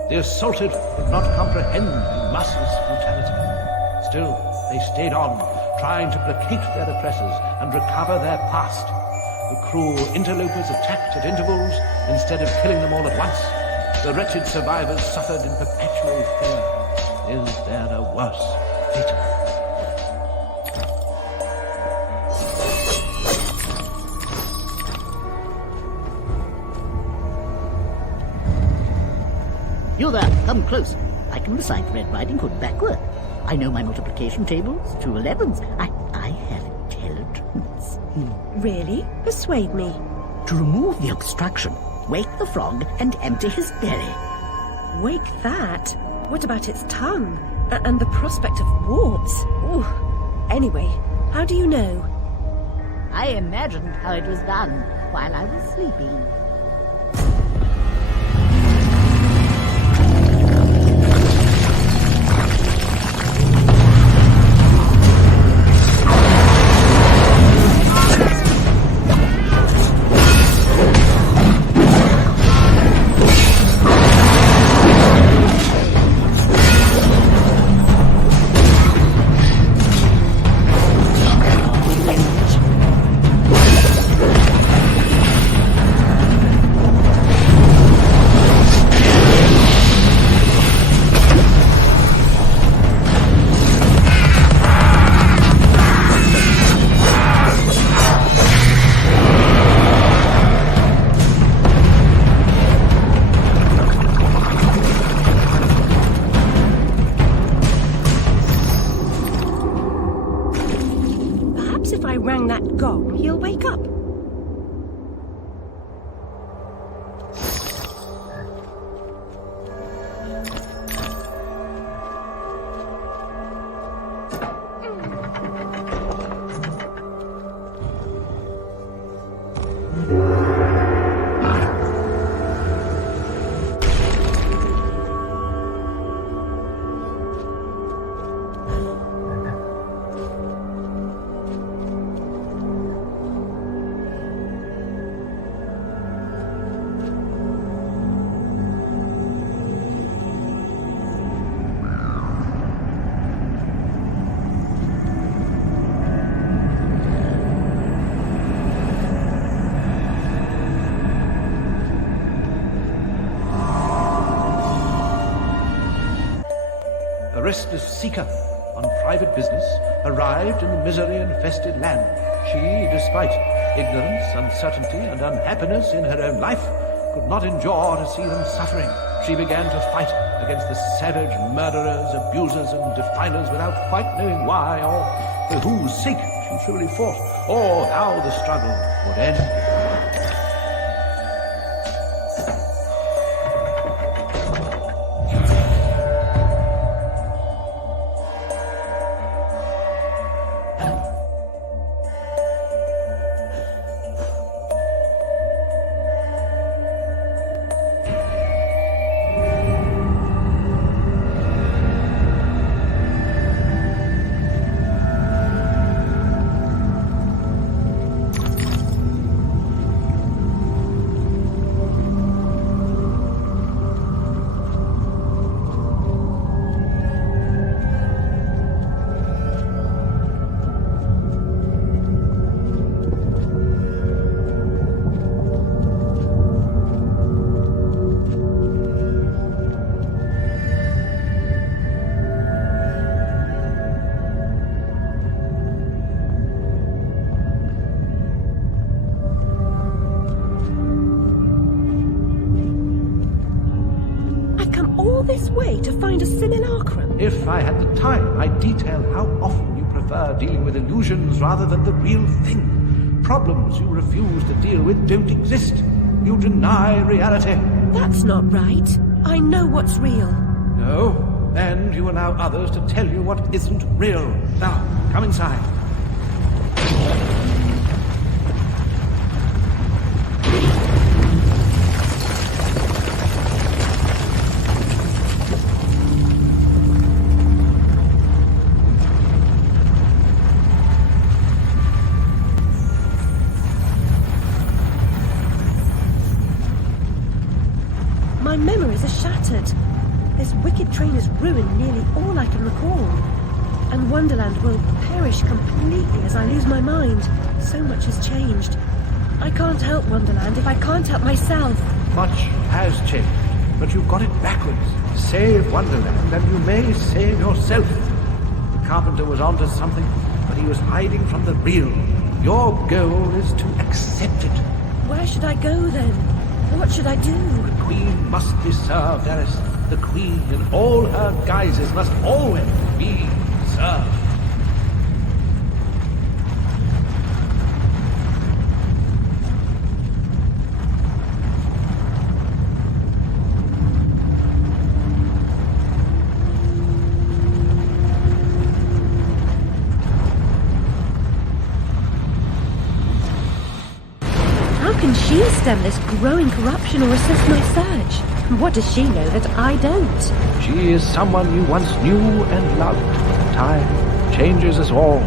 The assaulted did not comprehend the masses' brutality. Still, they stayed on, trying to placate their oppressors and recover their past. The cruel interlopers attacked at intervals instead of killing them all at once. The wretched survivors suffered in perpetual fear. Is there a worse fate? You there, come close. I can recite Red Riding Hood backward. I know my multiplication tables, 2 11s. I have intelligence. Really? Persuade me. To remove the obstruction, wake the frog and empty his belly. Wake that? What about its tongue? And the prospect of warts? Ooh. Anyway, how do you know? I imagined how it was done while I was sleeping. restless seeker on private business, arrived in the misery-infested land. She, despite ignorance, uncertainty, and unhappiness in her own life, could not endure to see them suffering. She began to fight against the savage murderers, abusers, and defilers without quite knowing why or for whose sake she truly fought, or how the struggle would end. This way to find a simulacrum? If I had the time, I'd detail how often you prefer dealing with illusions rather than the real thing. Problems you refuse to deal with don't exist. You deny reality. That's not right. I know what's real. No, and you allow others to tell you what isn't real. Now, come inside. My memories are shattered. This wicked train has ruined nearly all I can recall. And Wonderland will perish completely as I lose my mind. So much has changed. I can't help Wonderland if I can't help myself. Much has changed, but you've got it backwards. Save Wonderland and you may save yourself. The carpenter was onto something, but he was hiding from the real. Your goal is to accept it. Where should I go then? What should I do? The Queen must be served, Alice. The Queen in all her guises must always be served. How can she stem this growing corruption or assist my search? What does she know that I don't? She is someone you once knew and loved. Time changes us all.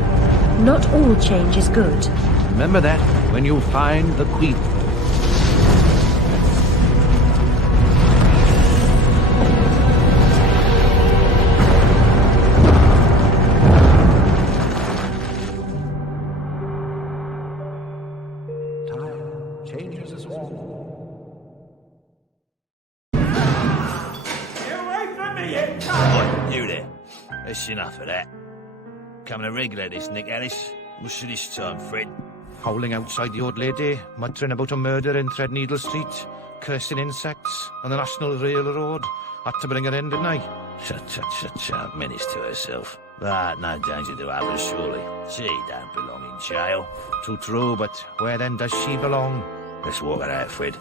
Not all change is good. Remember that when you find the Queen. Time changes us all. You there. That's enough of that. Coming a regular this, Nick Alice. What's this time, Fred? Howling outside the old lady, muttering about a murder in Threadneedle Street, cursing insects on the National Railroad. Had to bring her in, didn't I? Shut, menace to herself. But no danger to others, surely. She don't belong in jail. Too true, but where then does she belong? Let's walk her out, Fred.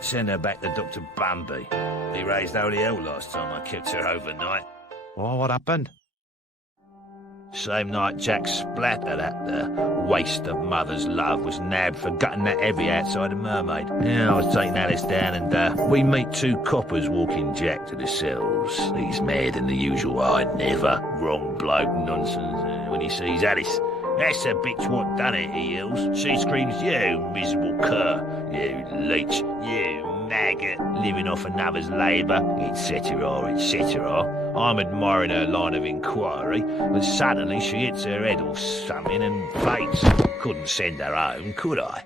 Send her back to Dr. Bumby. He raised holy hell last time I kept her overnight. Oh, what happened? Same night Jack Splatter, that waste of mother's love, was nabbed for gutting that heavy outside a mermaid. Yeah, I was taking Alice down and we meet two coppers walking Jack to the cells. He's mad than the usual I never. Wrong bloke nonsense when he sees Alice. That's the bitch what done it, he yells. She screams, you miserable cur, you leech, you maggot, living off another's labour, etc., etc. I'm admiring her line of inquiry, but suddenly she hits her head or something and faints. Couldn't send her home, could I?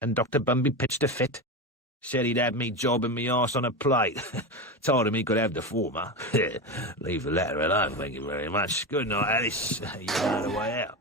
And Dr. Bumby pitched a fit. Said he'd have me jobbing me arse on a plate. Told him he could have the former. Leave the latter alone, thank you very much. Good night, Alice. You know the way out.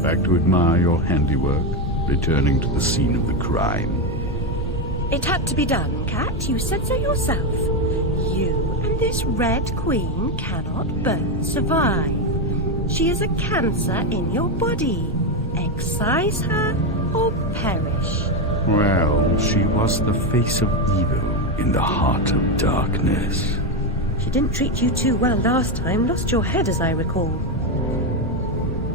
Back to admire your handiwork, returning to the scene of the crime. It had to be done, Cat. You said so yourself. You and this Red Queen cannot both survive. She is a cancer in your body. Excise her or perish. Well, she was the face of evil in the heart of darkness. She didn't treat you too well last time. Lost your head, as I recall.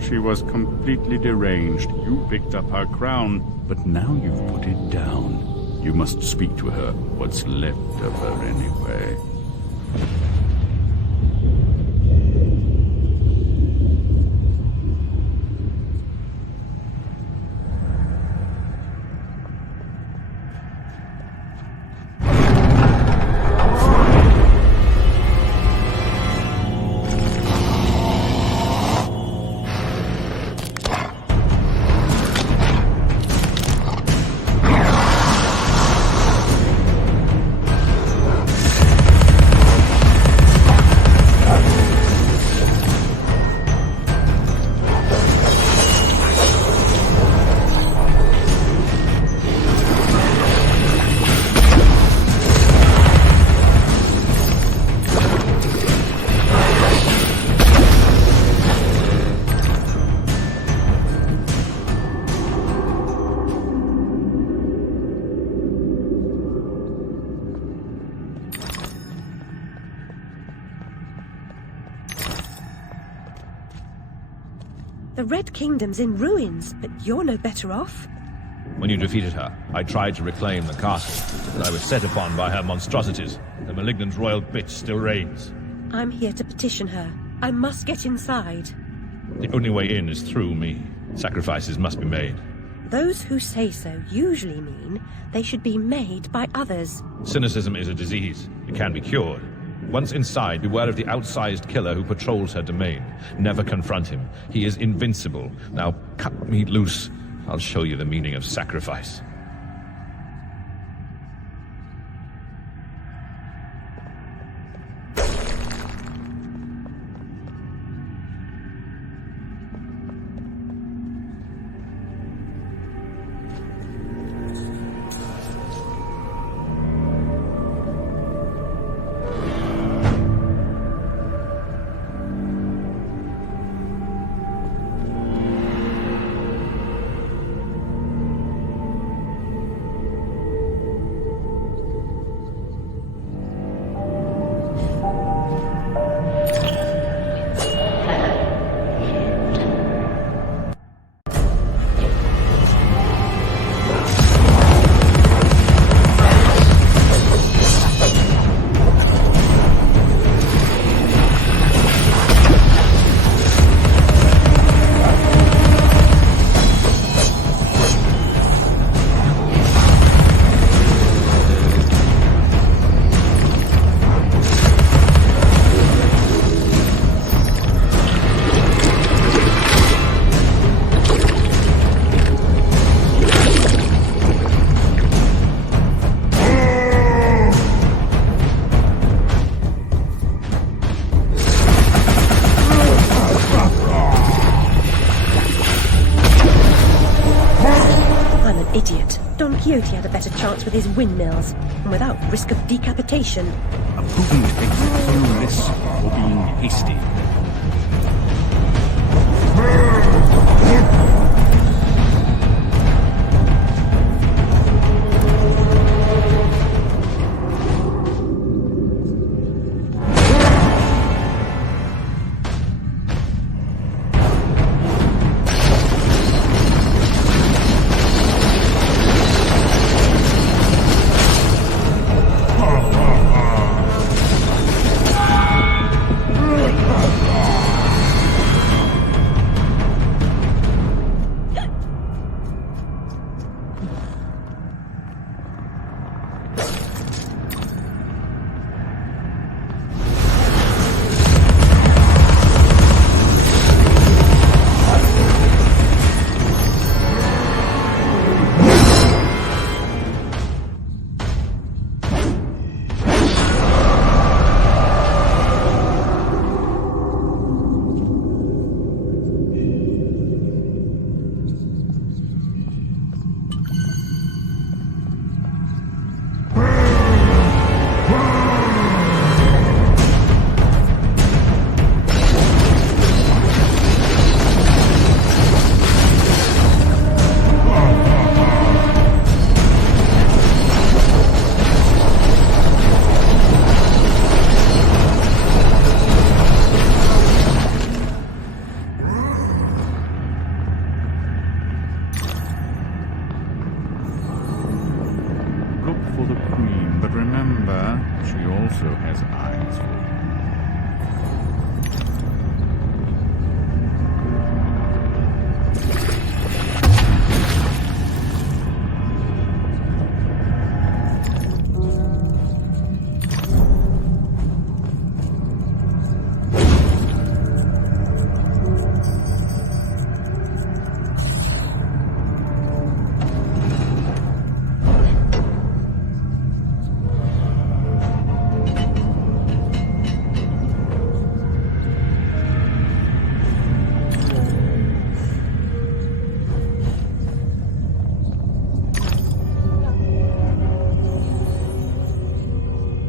She was completely deranged. You picked up her crown, but now you've put it down. You must speak to her. What's left of her, anyway? The Red Kingdom's in ruins, but you're no better off. When you defeated her, I tried to reclaim the castle, but I was set upon by her monstrosities. The malignant royal bitch still reigns. I'm here to petition her. I must get inside. The only way in is through me. Sacrifices must be made. Those who say so usually mean they should be made by others. Cynicism is a disease. It can be cured. Once inside, beware of the outsized killer who patrols her domain. Never confront him. He is invincible. Now cut me loose. I'll show you the meaning of sacrifice. chance with his windmills, and without risk of decapitation. A prudent exit through risk or being hasty.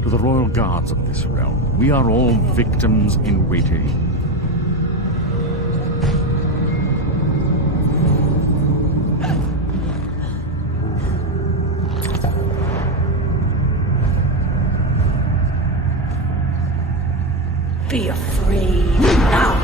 The royal guards of this realm. We are all victims in waiting. Be afraid now.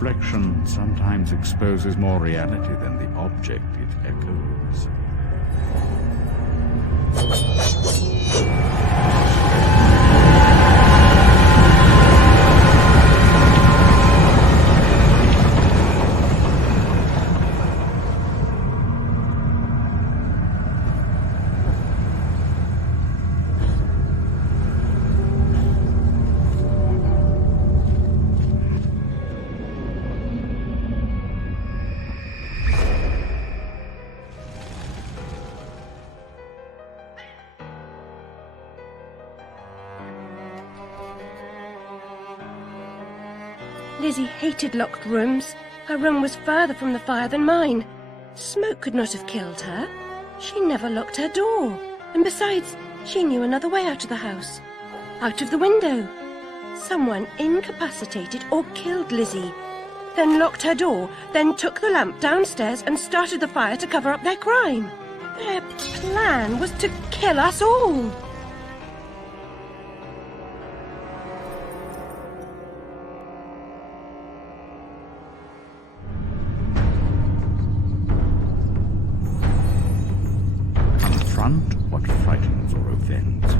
reflection sometimes exposes more reality than the object it echoes. Lizzie hated locked rooms. Her room was further from the fire than mine. Smoke could not have killed her. She never locked her door. And besides, she knew another way out of the house. Out of the window. Someone incapacitated or killed Lizzie, then locked her door, then took the lamp downstairs and started the fire to cover up their crime. Their plan was to kill us all. Confront what frightens or offends.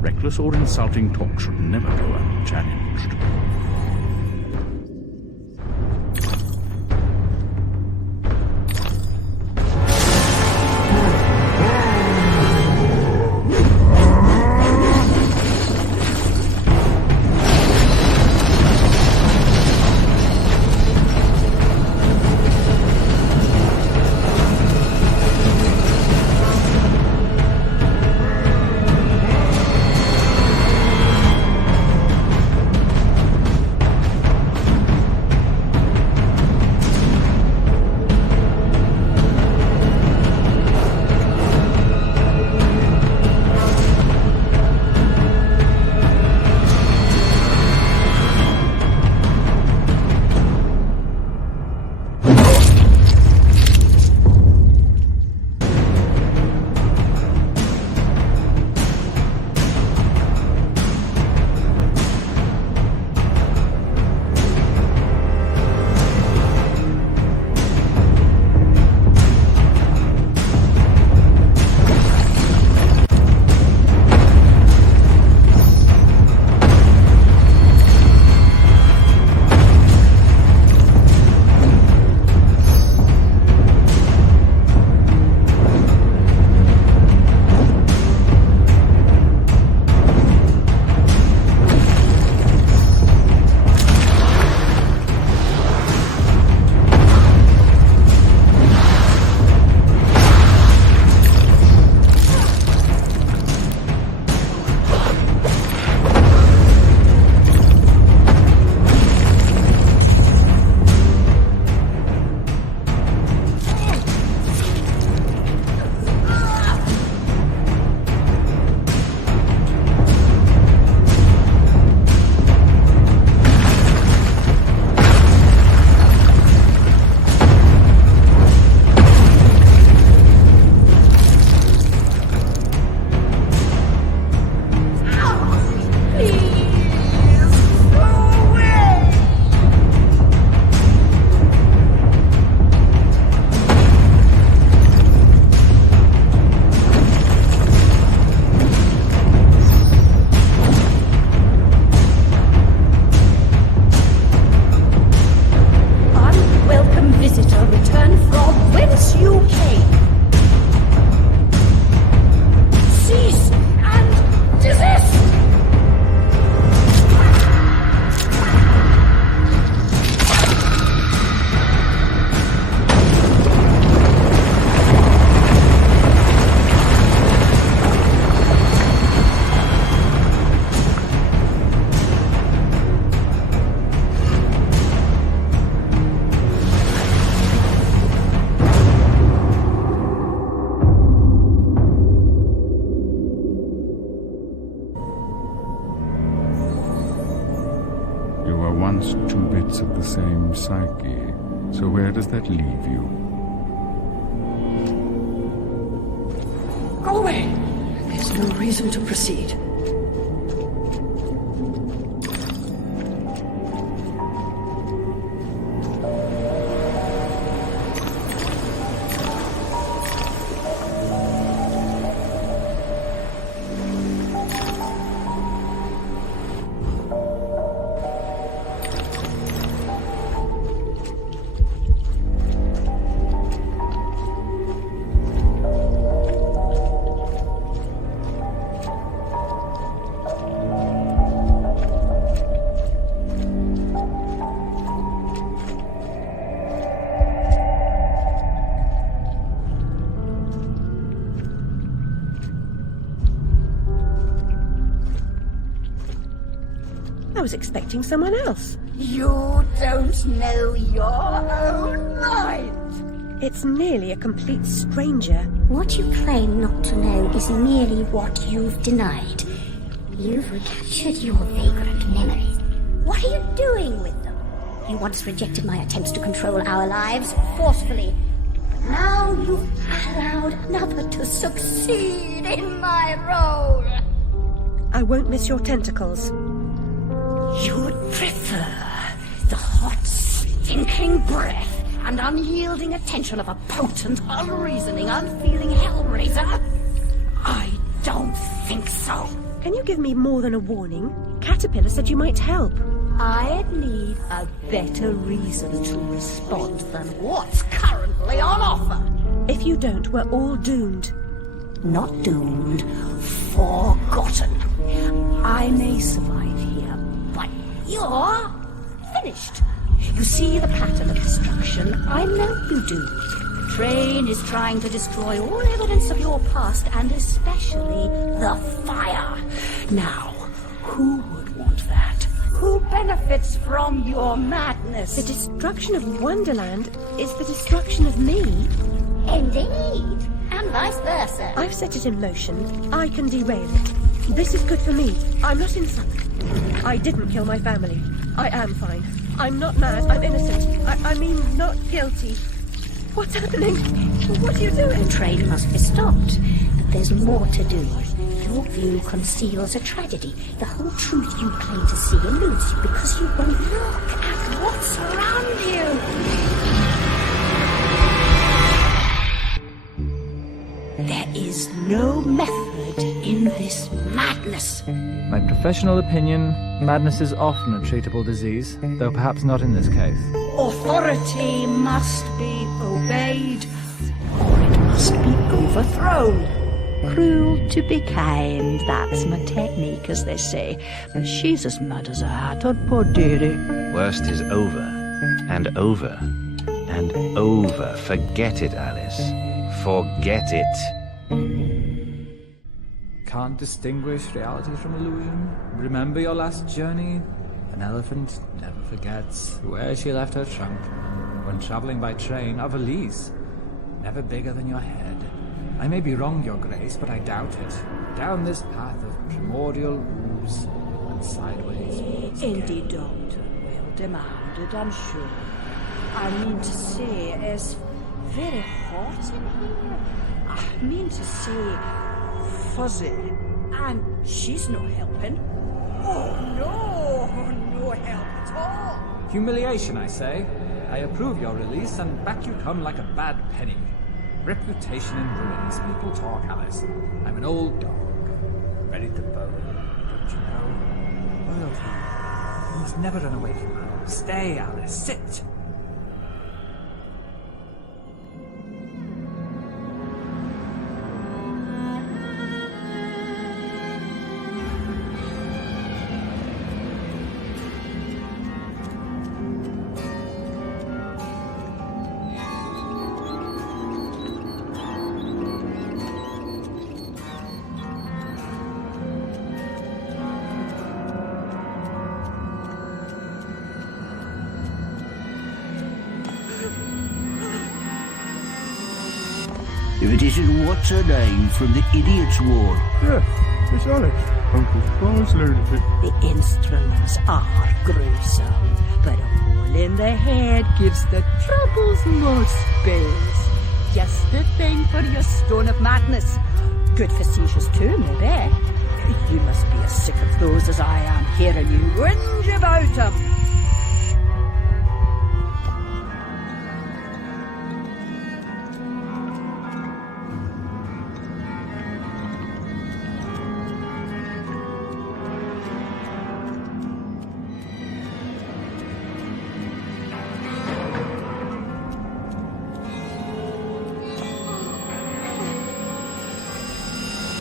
Reckless or insulting talk should never go unchallenged. Of the same psyche. So where does that leave you? Go away! There's no reason to proceed. was expecting someone else. You don't know your own mind. It's merely a complete stranger. What you claim not to know is merely what you've denied. You've recaptured your vagrant memories. What are you doing with them? You once rejected my attempts to control our lives forcefully. But now you've allowed another to succeed in my role. I won't miss your tentacles. You would prefer the hot, stinking breath and unyielding attention of a potent, unreasoning, unfeeling hellraiser? I don't think so. Can you give me more than a warning? Caterpillar said you might help. I'd need a better reason to respond than what's currently on offer. If you don't, we're all doomed. Not doomed, forgotten. I may survive here, but you're finished. You see the pattern of destruction? I know you do. The train is trying to destroy all evidence of your past, and especially the fire. Now, who would want that? Who benefits from your madness? The destruction of Wonderland is the destruction of me. Indeed. And vice versa. I've set it in motion. I can derail it. This is good for me. I'm not insane. I didn't kill my family. I am fine. I'm not mad. I'm innocent. I mean, not guilty. What's happening? What are you doing? The train must be stopped. But there's more to do. Your view conceals a tragedy. The whole truth you claim to see eludes you because you won't look at what's around you. There is no method in this madness. My professional opinion, madness is often a treatable disease, though perhaps not in this case. Authority must be obeyed, or it must be overthrown. Cruel to be kind, that's my technique, as they say. But she's as mad as a hatter, poor dearie. Worst is over, and over, and over. Forget it, Alice. Forget it. Can't distinguish reality from illusion? Remember your last journey? An elephant never forgets where she left her trunk. When travelling by train, a valise, never bigger than your head. I may be wrong, Your Grace, but I doubt it. Down this path of primordial ooze and sideways. Indeed, Doctor. Well demanded, I'm sure. I mean to say, it's very hot in here. I mean to say, fuzzy. And she's no helping. Oh, no help at all. Humiliation, I say. I approve your release, and back you come like a bad penny. Reputation in ruins. People talk, Alice. I'm an old dog, ready to bone. Don't you know? Loyalty. You must never run away from home. Stay, Alice. Sit. If it isn't what's her name from the Idiot's Ward. Yeah, it's Alice, Uncle Paul's lunatic. The instruments are gruesome, but a hole in the head gives the troubles more space. Just the thing for your stone of madness. Good for seizures too, maybe. You must be as sick of those as I am, hearing you whinge about them.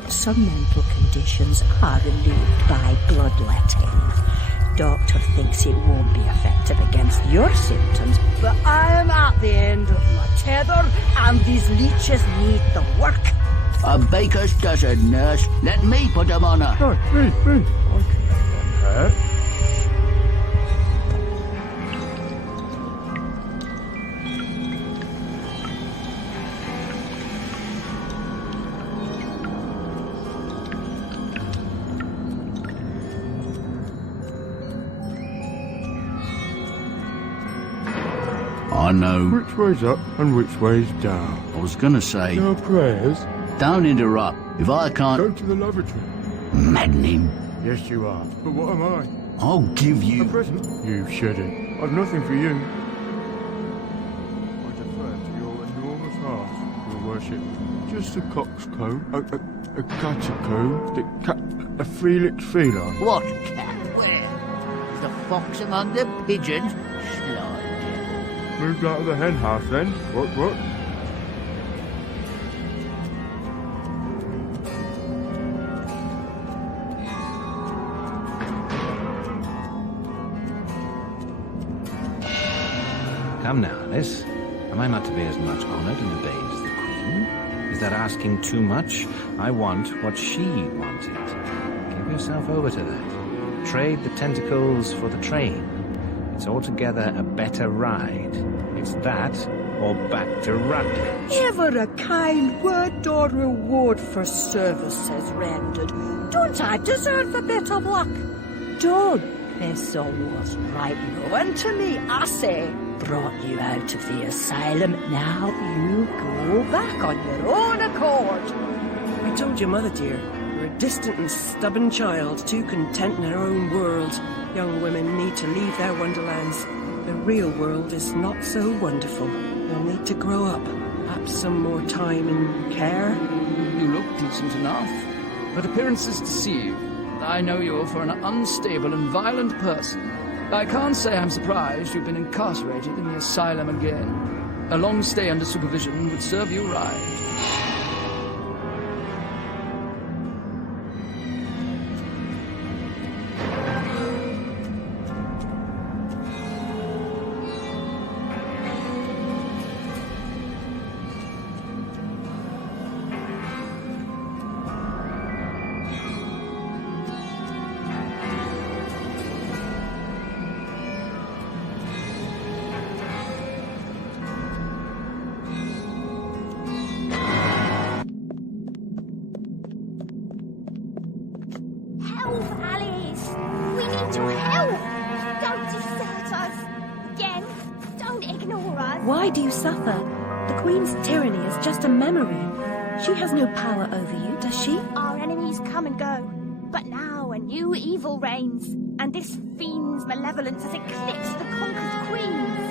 Some mental conditions are relieved by bloodletting. Doctor thinks it won't be effective against your symptoms, but I am at the end of my tether, and these leeches need the work. A baker's dozen, nurse. Let me put them on her. Right, me. I can make them hurt. I know. Which way's up and which way's down? I was gonna say... No prayers? Don't interrupt. If I can't... Go to the lavatory. Maddening. Yes, you are. But what am I? I'll give you... A present? You shouldn't. I've nothing for you. I defer to your enormous heart, your worship. Just a coxcomb, a catacomb, a free-licked feline. What cat? Where? Is the fox among the pigeons? Slide. Moved out of the hen house then? What? Come now, Alice. Am I not to be as much honoured and obeyed as the Queen? Is that asking too much? I want what she wanted. Give yourself over to that. Trade the tentacles for the train. It's altogether a better ride. It's that or back to Rutledge. Never a kind word or reward for services rendered. Don't I deserve a bit of luck? Don't piss on what's right knowing to me, I say. Brought you out of the asylum, now you go back on your own accord. I told your mother, dear, you're a distant and stubborn child, too content in her own world. Young women need to leave their wonderlands. The real world is not so wonderful. You'll need to grow up. Perhaps some more time and care. You look decent enough, but appearances deceive. I know you for an unstable and violent person. I can't say I'm surprised you've been incarcerated in the asylum again. A long stay under supervision would serve you right. Why do you suffer? The Queen's tyranny is just a memory. She has no power over you, does she? Our enemies come and go, but now a new evil reigns, and this fiend's malevolence has eclipsed the conquered queens.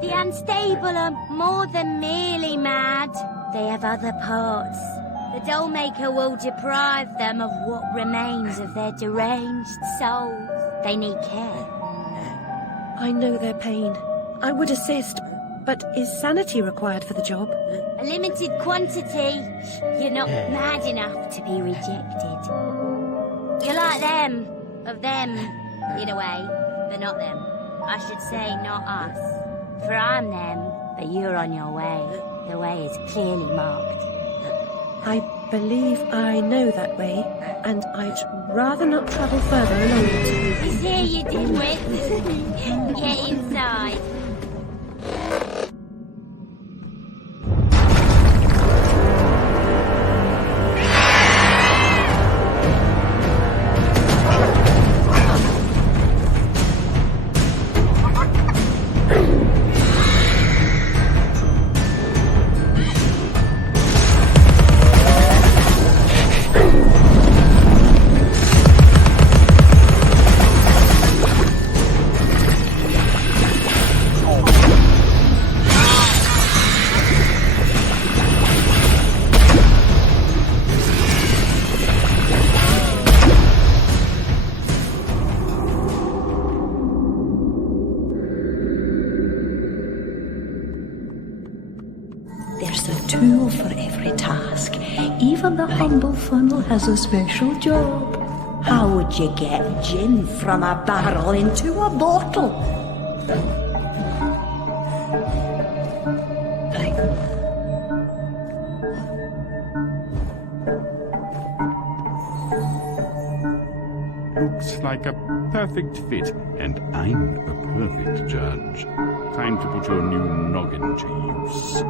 The unstable are more than merely mad. They have other parts. The Dollmaker will deprive them of what remains of their deranged souls. They need care. I know their pain. I would assist, but is sanity required for the job? A limited quantity. You're not mad enough to be rejected. You're like them. Of them, in a way, but not them. I should say not us. For I'm them, but you're on your way. The way is clearly marked. I believe I know that way, and I'd rather not travel further along it. You say you did with. Get inside. and the humble funnel has a special job. How would you get gin from a barrel into a bottle? Looks like a perfect fit, and I'm a perfect judge. Time to put your new noggin to use.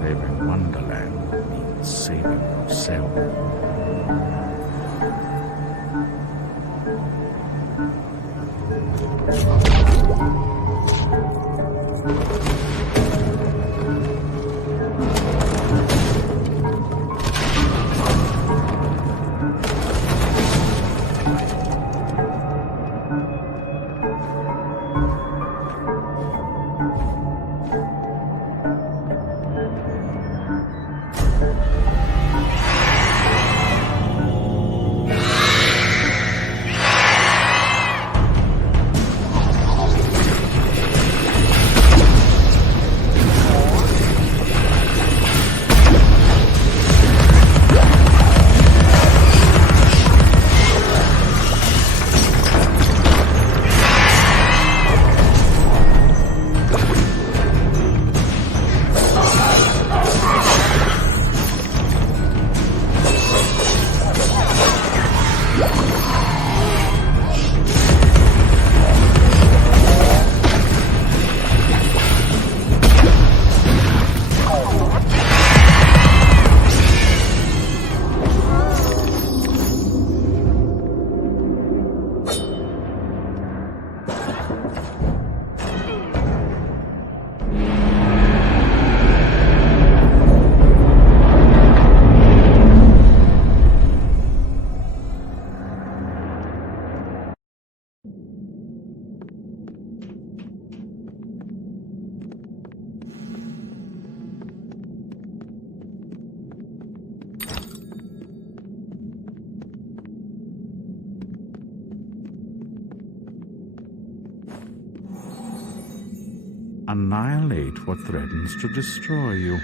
Saving Wonderland means saving yourself. Annihilate what threatens to destroy you.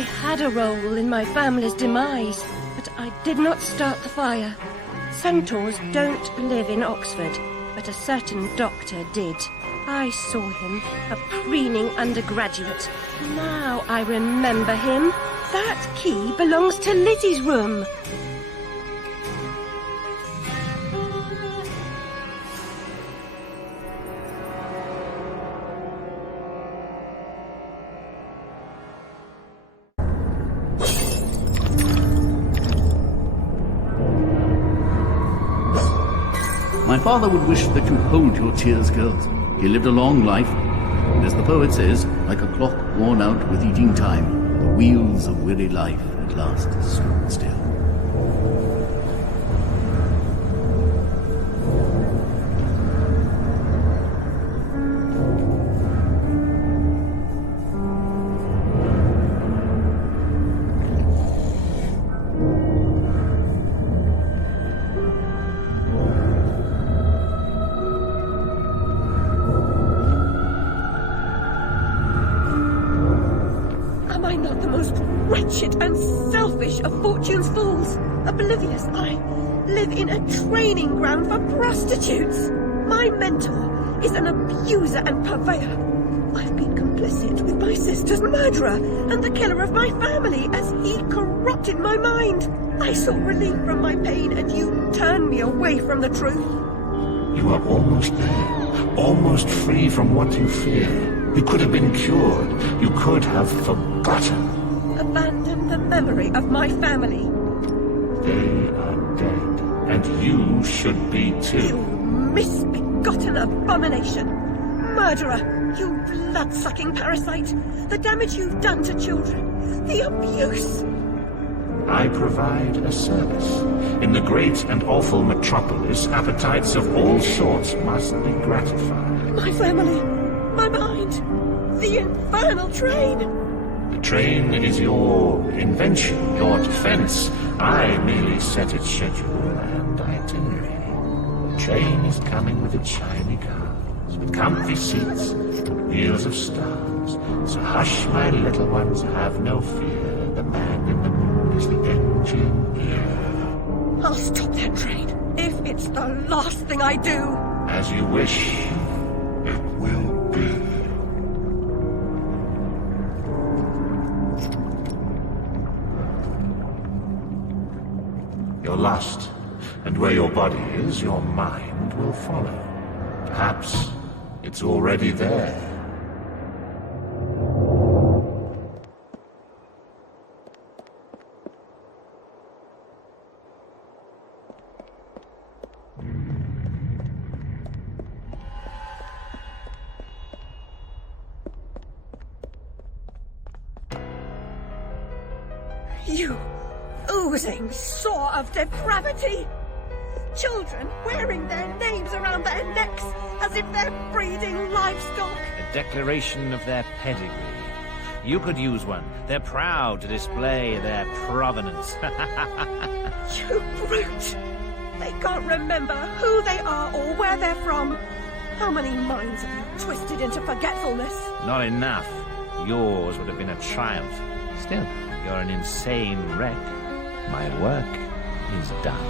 had a role in my family's demise, but I did not start the fire. Centaurs don't live in Oxford, but a certain doctor did. I saw him, a preening undergraduate. Now I remember him. That key belongs to Lizzie's room. My father would wish that you hold your tears, girls. He lived a long life, and as the poet says, like a clock worn out with eating time, the wheels of weary life at last stood still. And selfish of fortune's fools. Oblivious, I live in a training ground for prostitutes. My mentor is an abuser and purveyor. I've been complicit with my sister's murderer and the killer of my family as he corrupted my mind. I sought relief from my pain and you turned me away from the truth. You are almost there, almost free from what you fear. You could have been cured. You could have forgotten. Abandon the memory of my family. They are dead, and you should be too. You misbegotten abomination! Murderer! You blood-sucking parasite! The damage you've done to children! The abuse! I provide a service. In the great and awful metropolis, appetites of all sorts must be gratified. My family! My mind! The infernal train! The train is your invention, your defense. I merely set its schedule and itinerary. The train is coming with its shiny cars, with comfy seats, with wheels of stars. So hush, my little ones, have no fear. The man in the moon is the engineer. I'll stop that train, if it's the last thing I do. As you wish, it will be. You're lost, and where your body is, your mind will follow. Perhaps it's already there. You oozing sore of depravity! Children wearing their names around their necks as if they're breeding livestock! A declaration of their pedigree. You could use one. They're proud to display their provenance. You brute! They can't remember who they are or where they're from. How many minds have you twisted into forgetfulness? Not enough. Yours would have been a triumph. Still, you're an insane wreck. My work is done.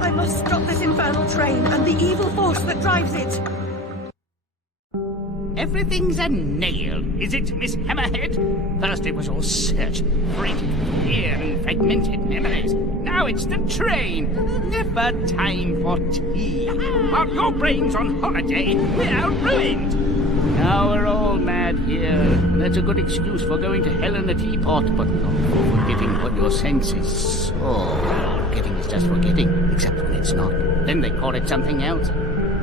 I must stop this infernal train and the evil force that drives it. Everything's a nail, is it, Miss Hammerhead? First it was all search, freighted with fear and fragmented memories. Now it's the train. Never time for tea. While your brain's on holiday, we're ruined. Now we're all mad here. That's a good excuse for going to hell in a teapot, but not for forgetting what your senses saw. Forgetting is just forgetting, except when it's not. Then they call it something else.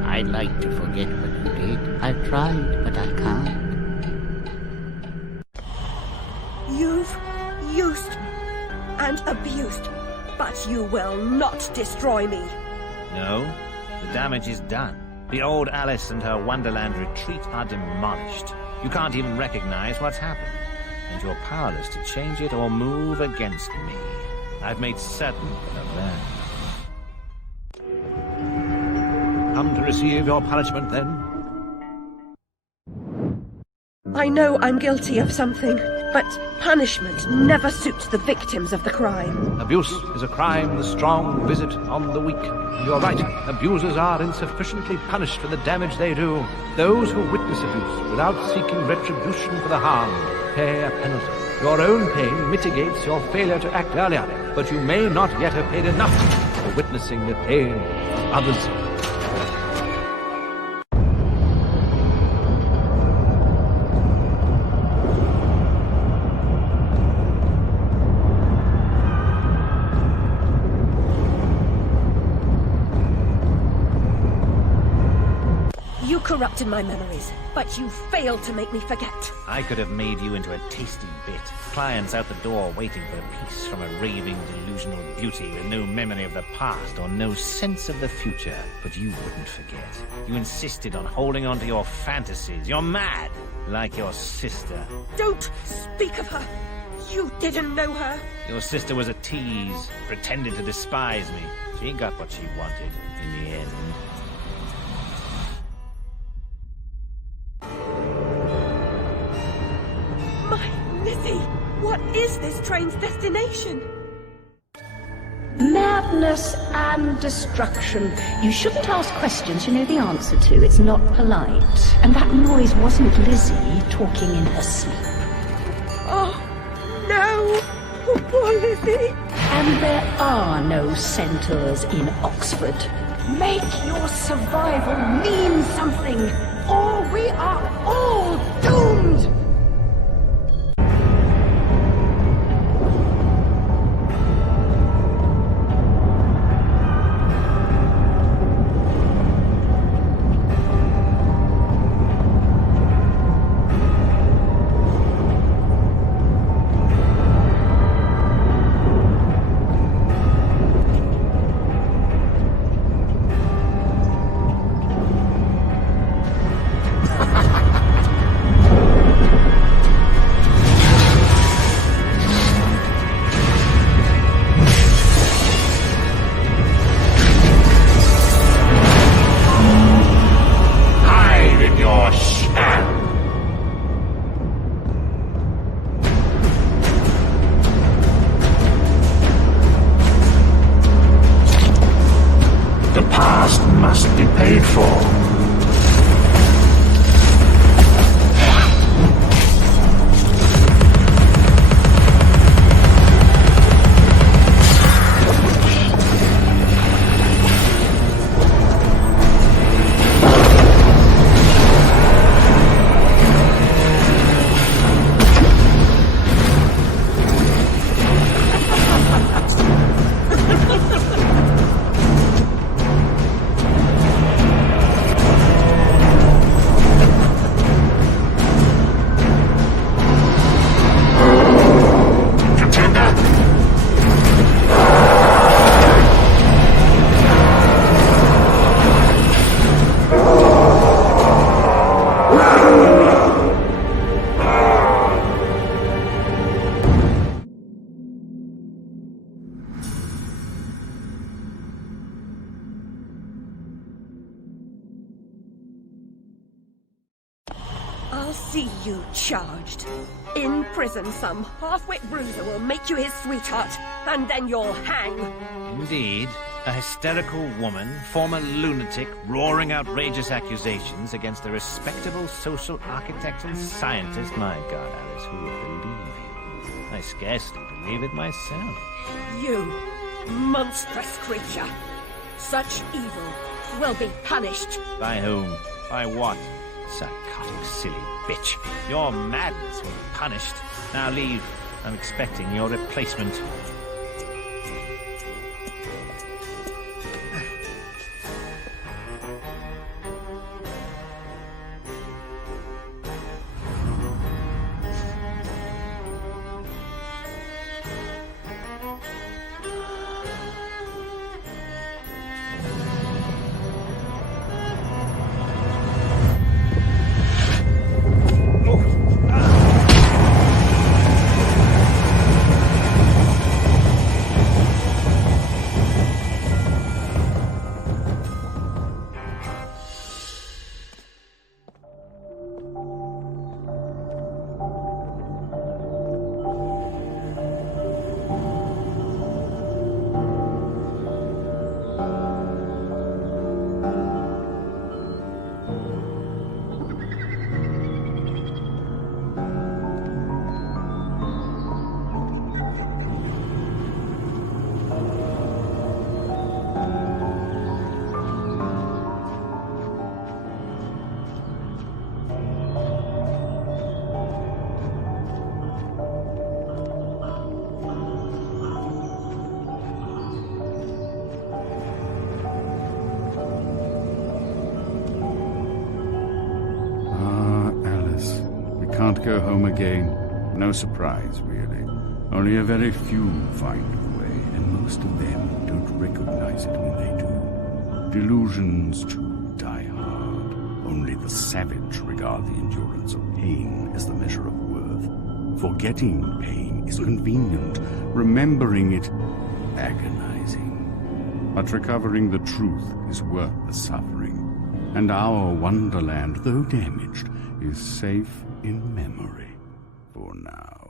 I like to forget what you afraid. I've tried, but I can't. You've used and abused, but you will not destroy me. No, the damage is done. The old Alice and her Wonderland retreat are demolished. You can't even recognize what's happened, and you're powerless to change it or move against me. I've made certain of that. Come to receive your punishment, then? I know I'm guilty of something, but punishment never suits the victims of the crime. Abuse is a crime the strong visit on the weak. You're right, abusers are insufficiently punished for the damage they do. Those who witness abuse without seeking retribution for the harm pay a penalty. Your own pain mitigates your failure to act earlier, but you may not yet have paid enough for witnessing the pain of others. Corrupted my memories, but you failed to make me forget. I could have made you into a tasty bit. Clients out the door waiting for a piece from a raving, delusional beauty with no memory of the past or no sense of the future. But you wouldn't forget. You insisted on holding on to your fantasies. You're mad, like your sister. Don't speak of her. You didn't know her. Your sister was a tease, pretended to despise me. She got what she wanted in the end. What is this train's destination? Madness and destruction. You shouldn't ask questions you know the answer to. It's not polite. And that noise wasn't Lizzie talking in her sleep. Oh, no! Oh, poor Lizzie! And there are no centaurs in Oxford. Make your survival mean something, or we are all doomed! I'll see you charged. In prison, some half-wit bruiser will make you his sweetheart, and then you'll hang. Indeed. A hysterical woman, former lunatic, roaring outrageous accusations against a respectable social architect and scientist. My God, Alice, who would believe you? I scarcely believe it myself. You, monstrous creature. Such evil will be punished. By whom? By what? Psychotic, silly bitch. Your madness will be punished. Now leave. I'm expecting your replacement. not go home again. No surprise, really. Only a very few find a way, and most of them don't recognize it when they do. Delusions, too, die hard. Only the savage regard the endurance of pain as the measure of worth. Forgetting pain is convenient. Remembering it, agonizing. But recovering the truth is worth the suffering. And our Wonderland, though damaged, is safe in memory for now.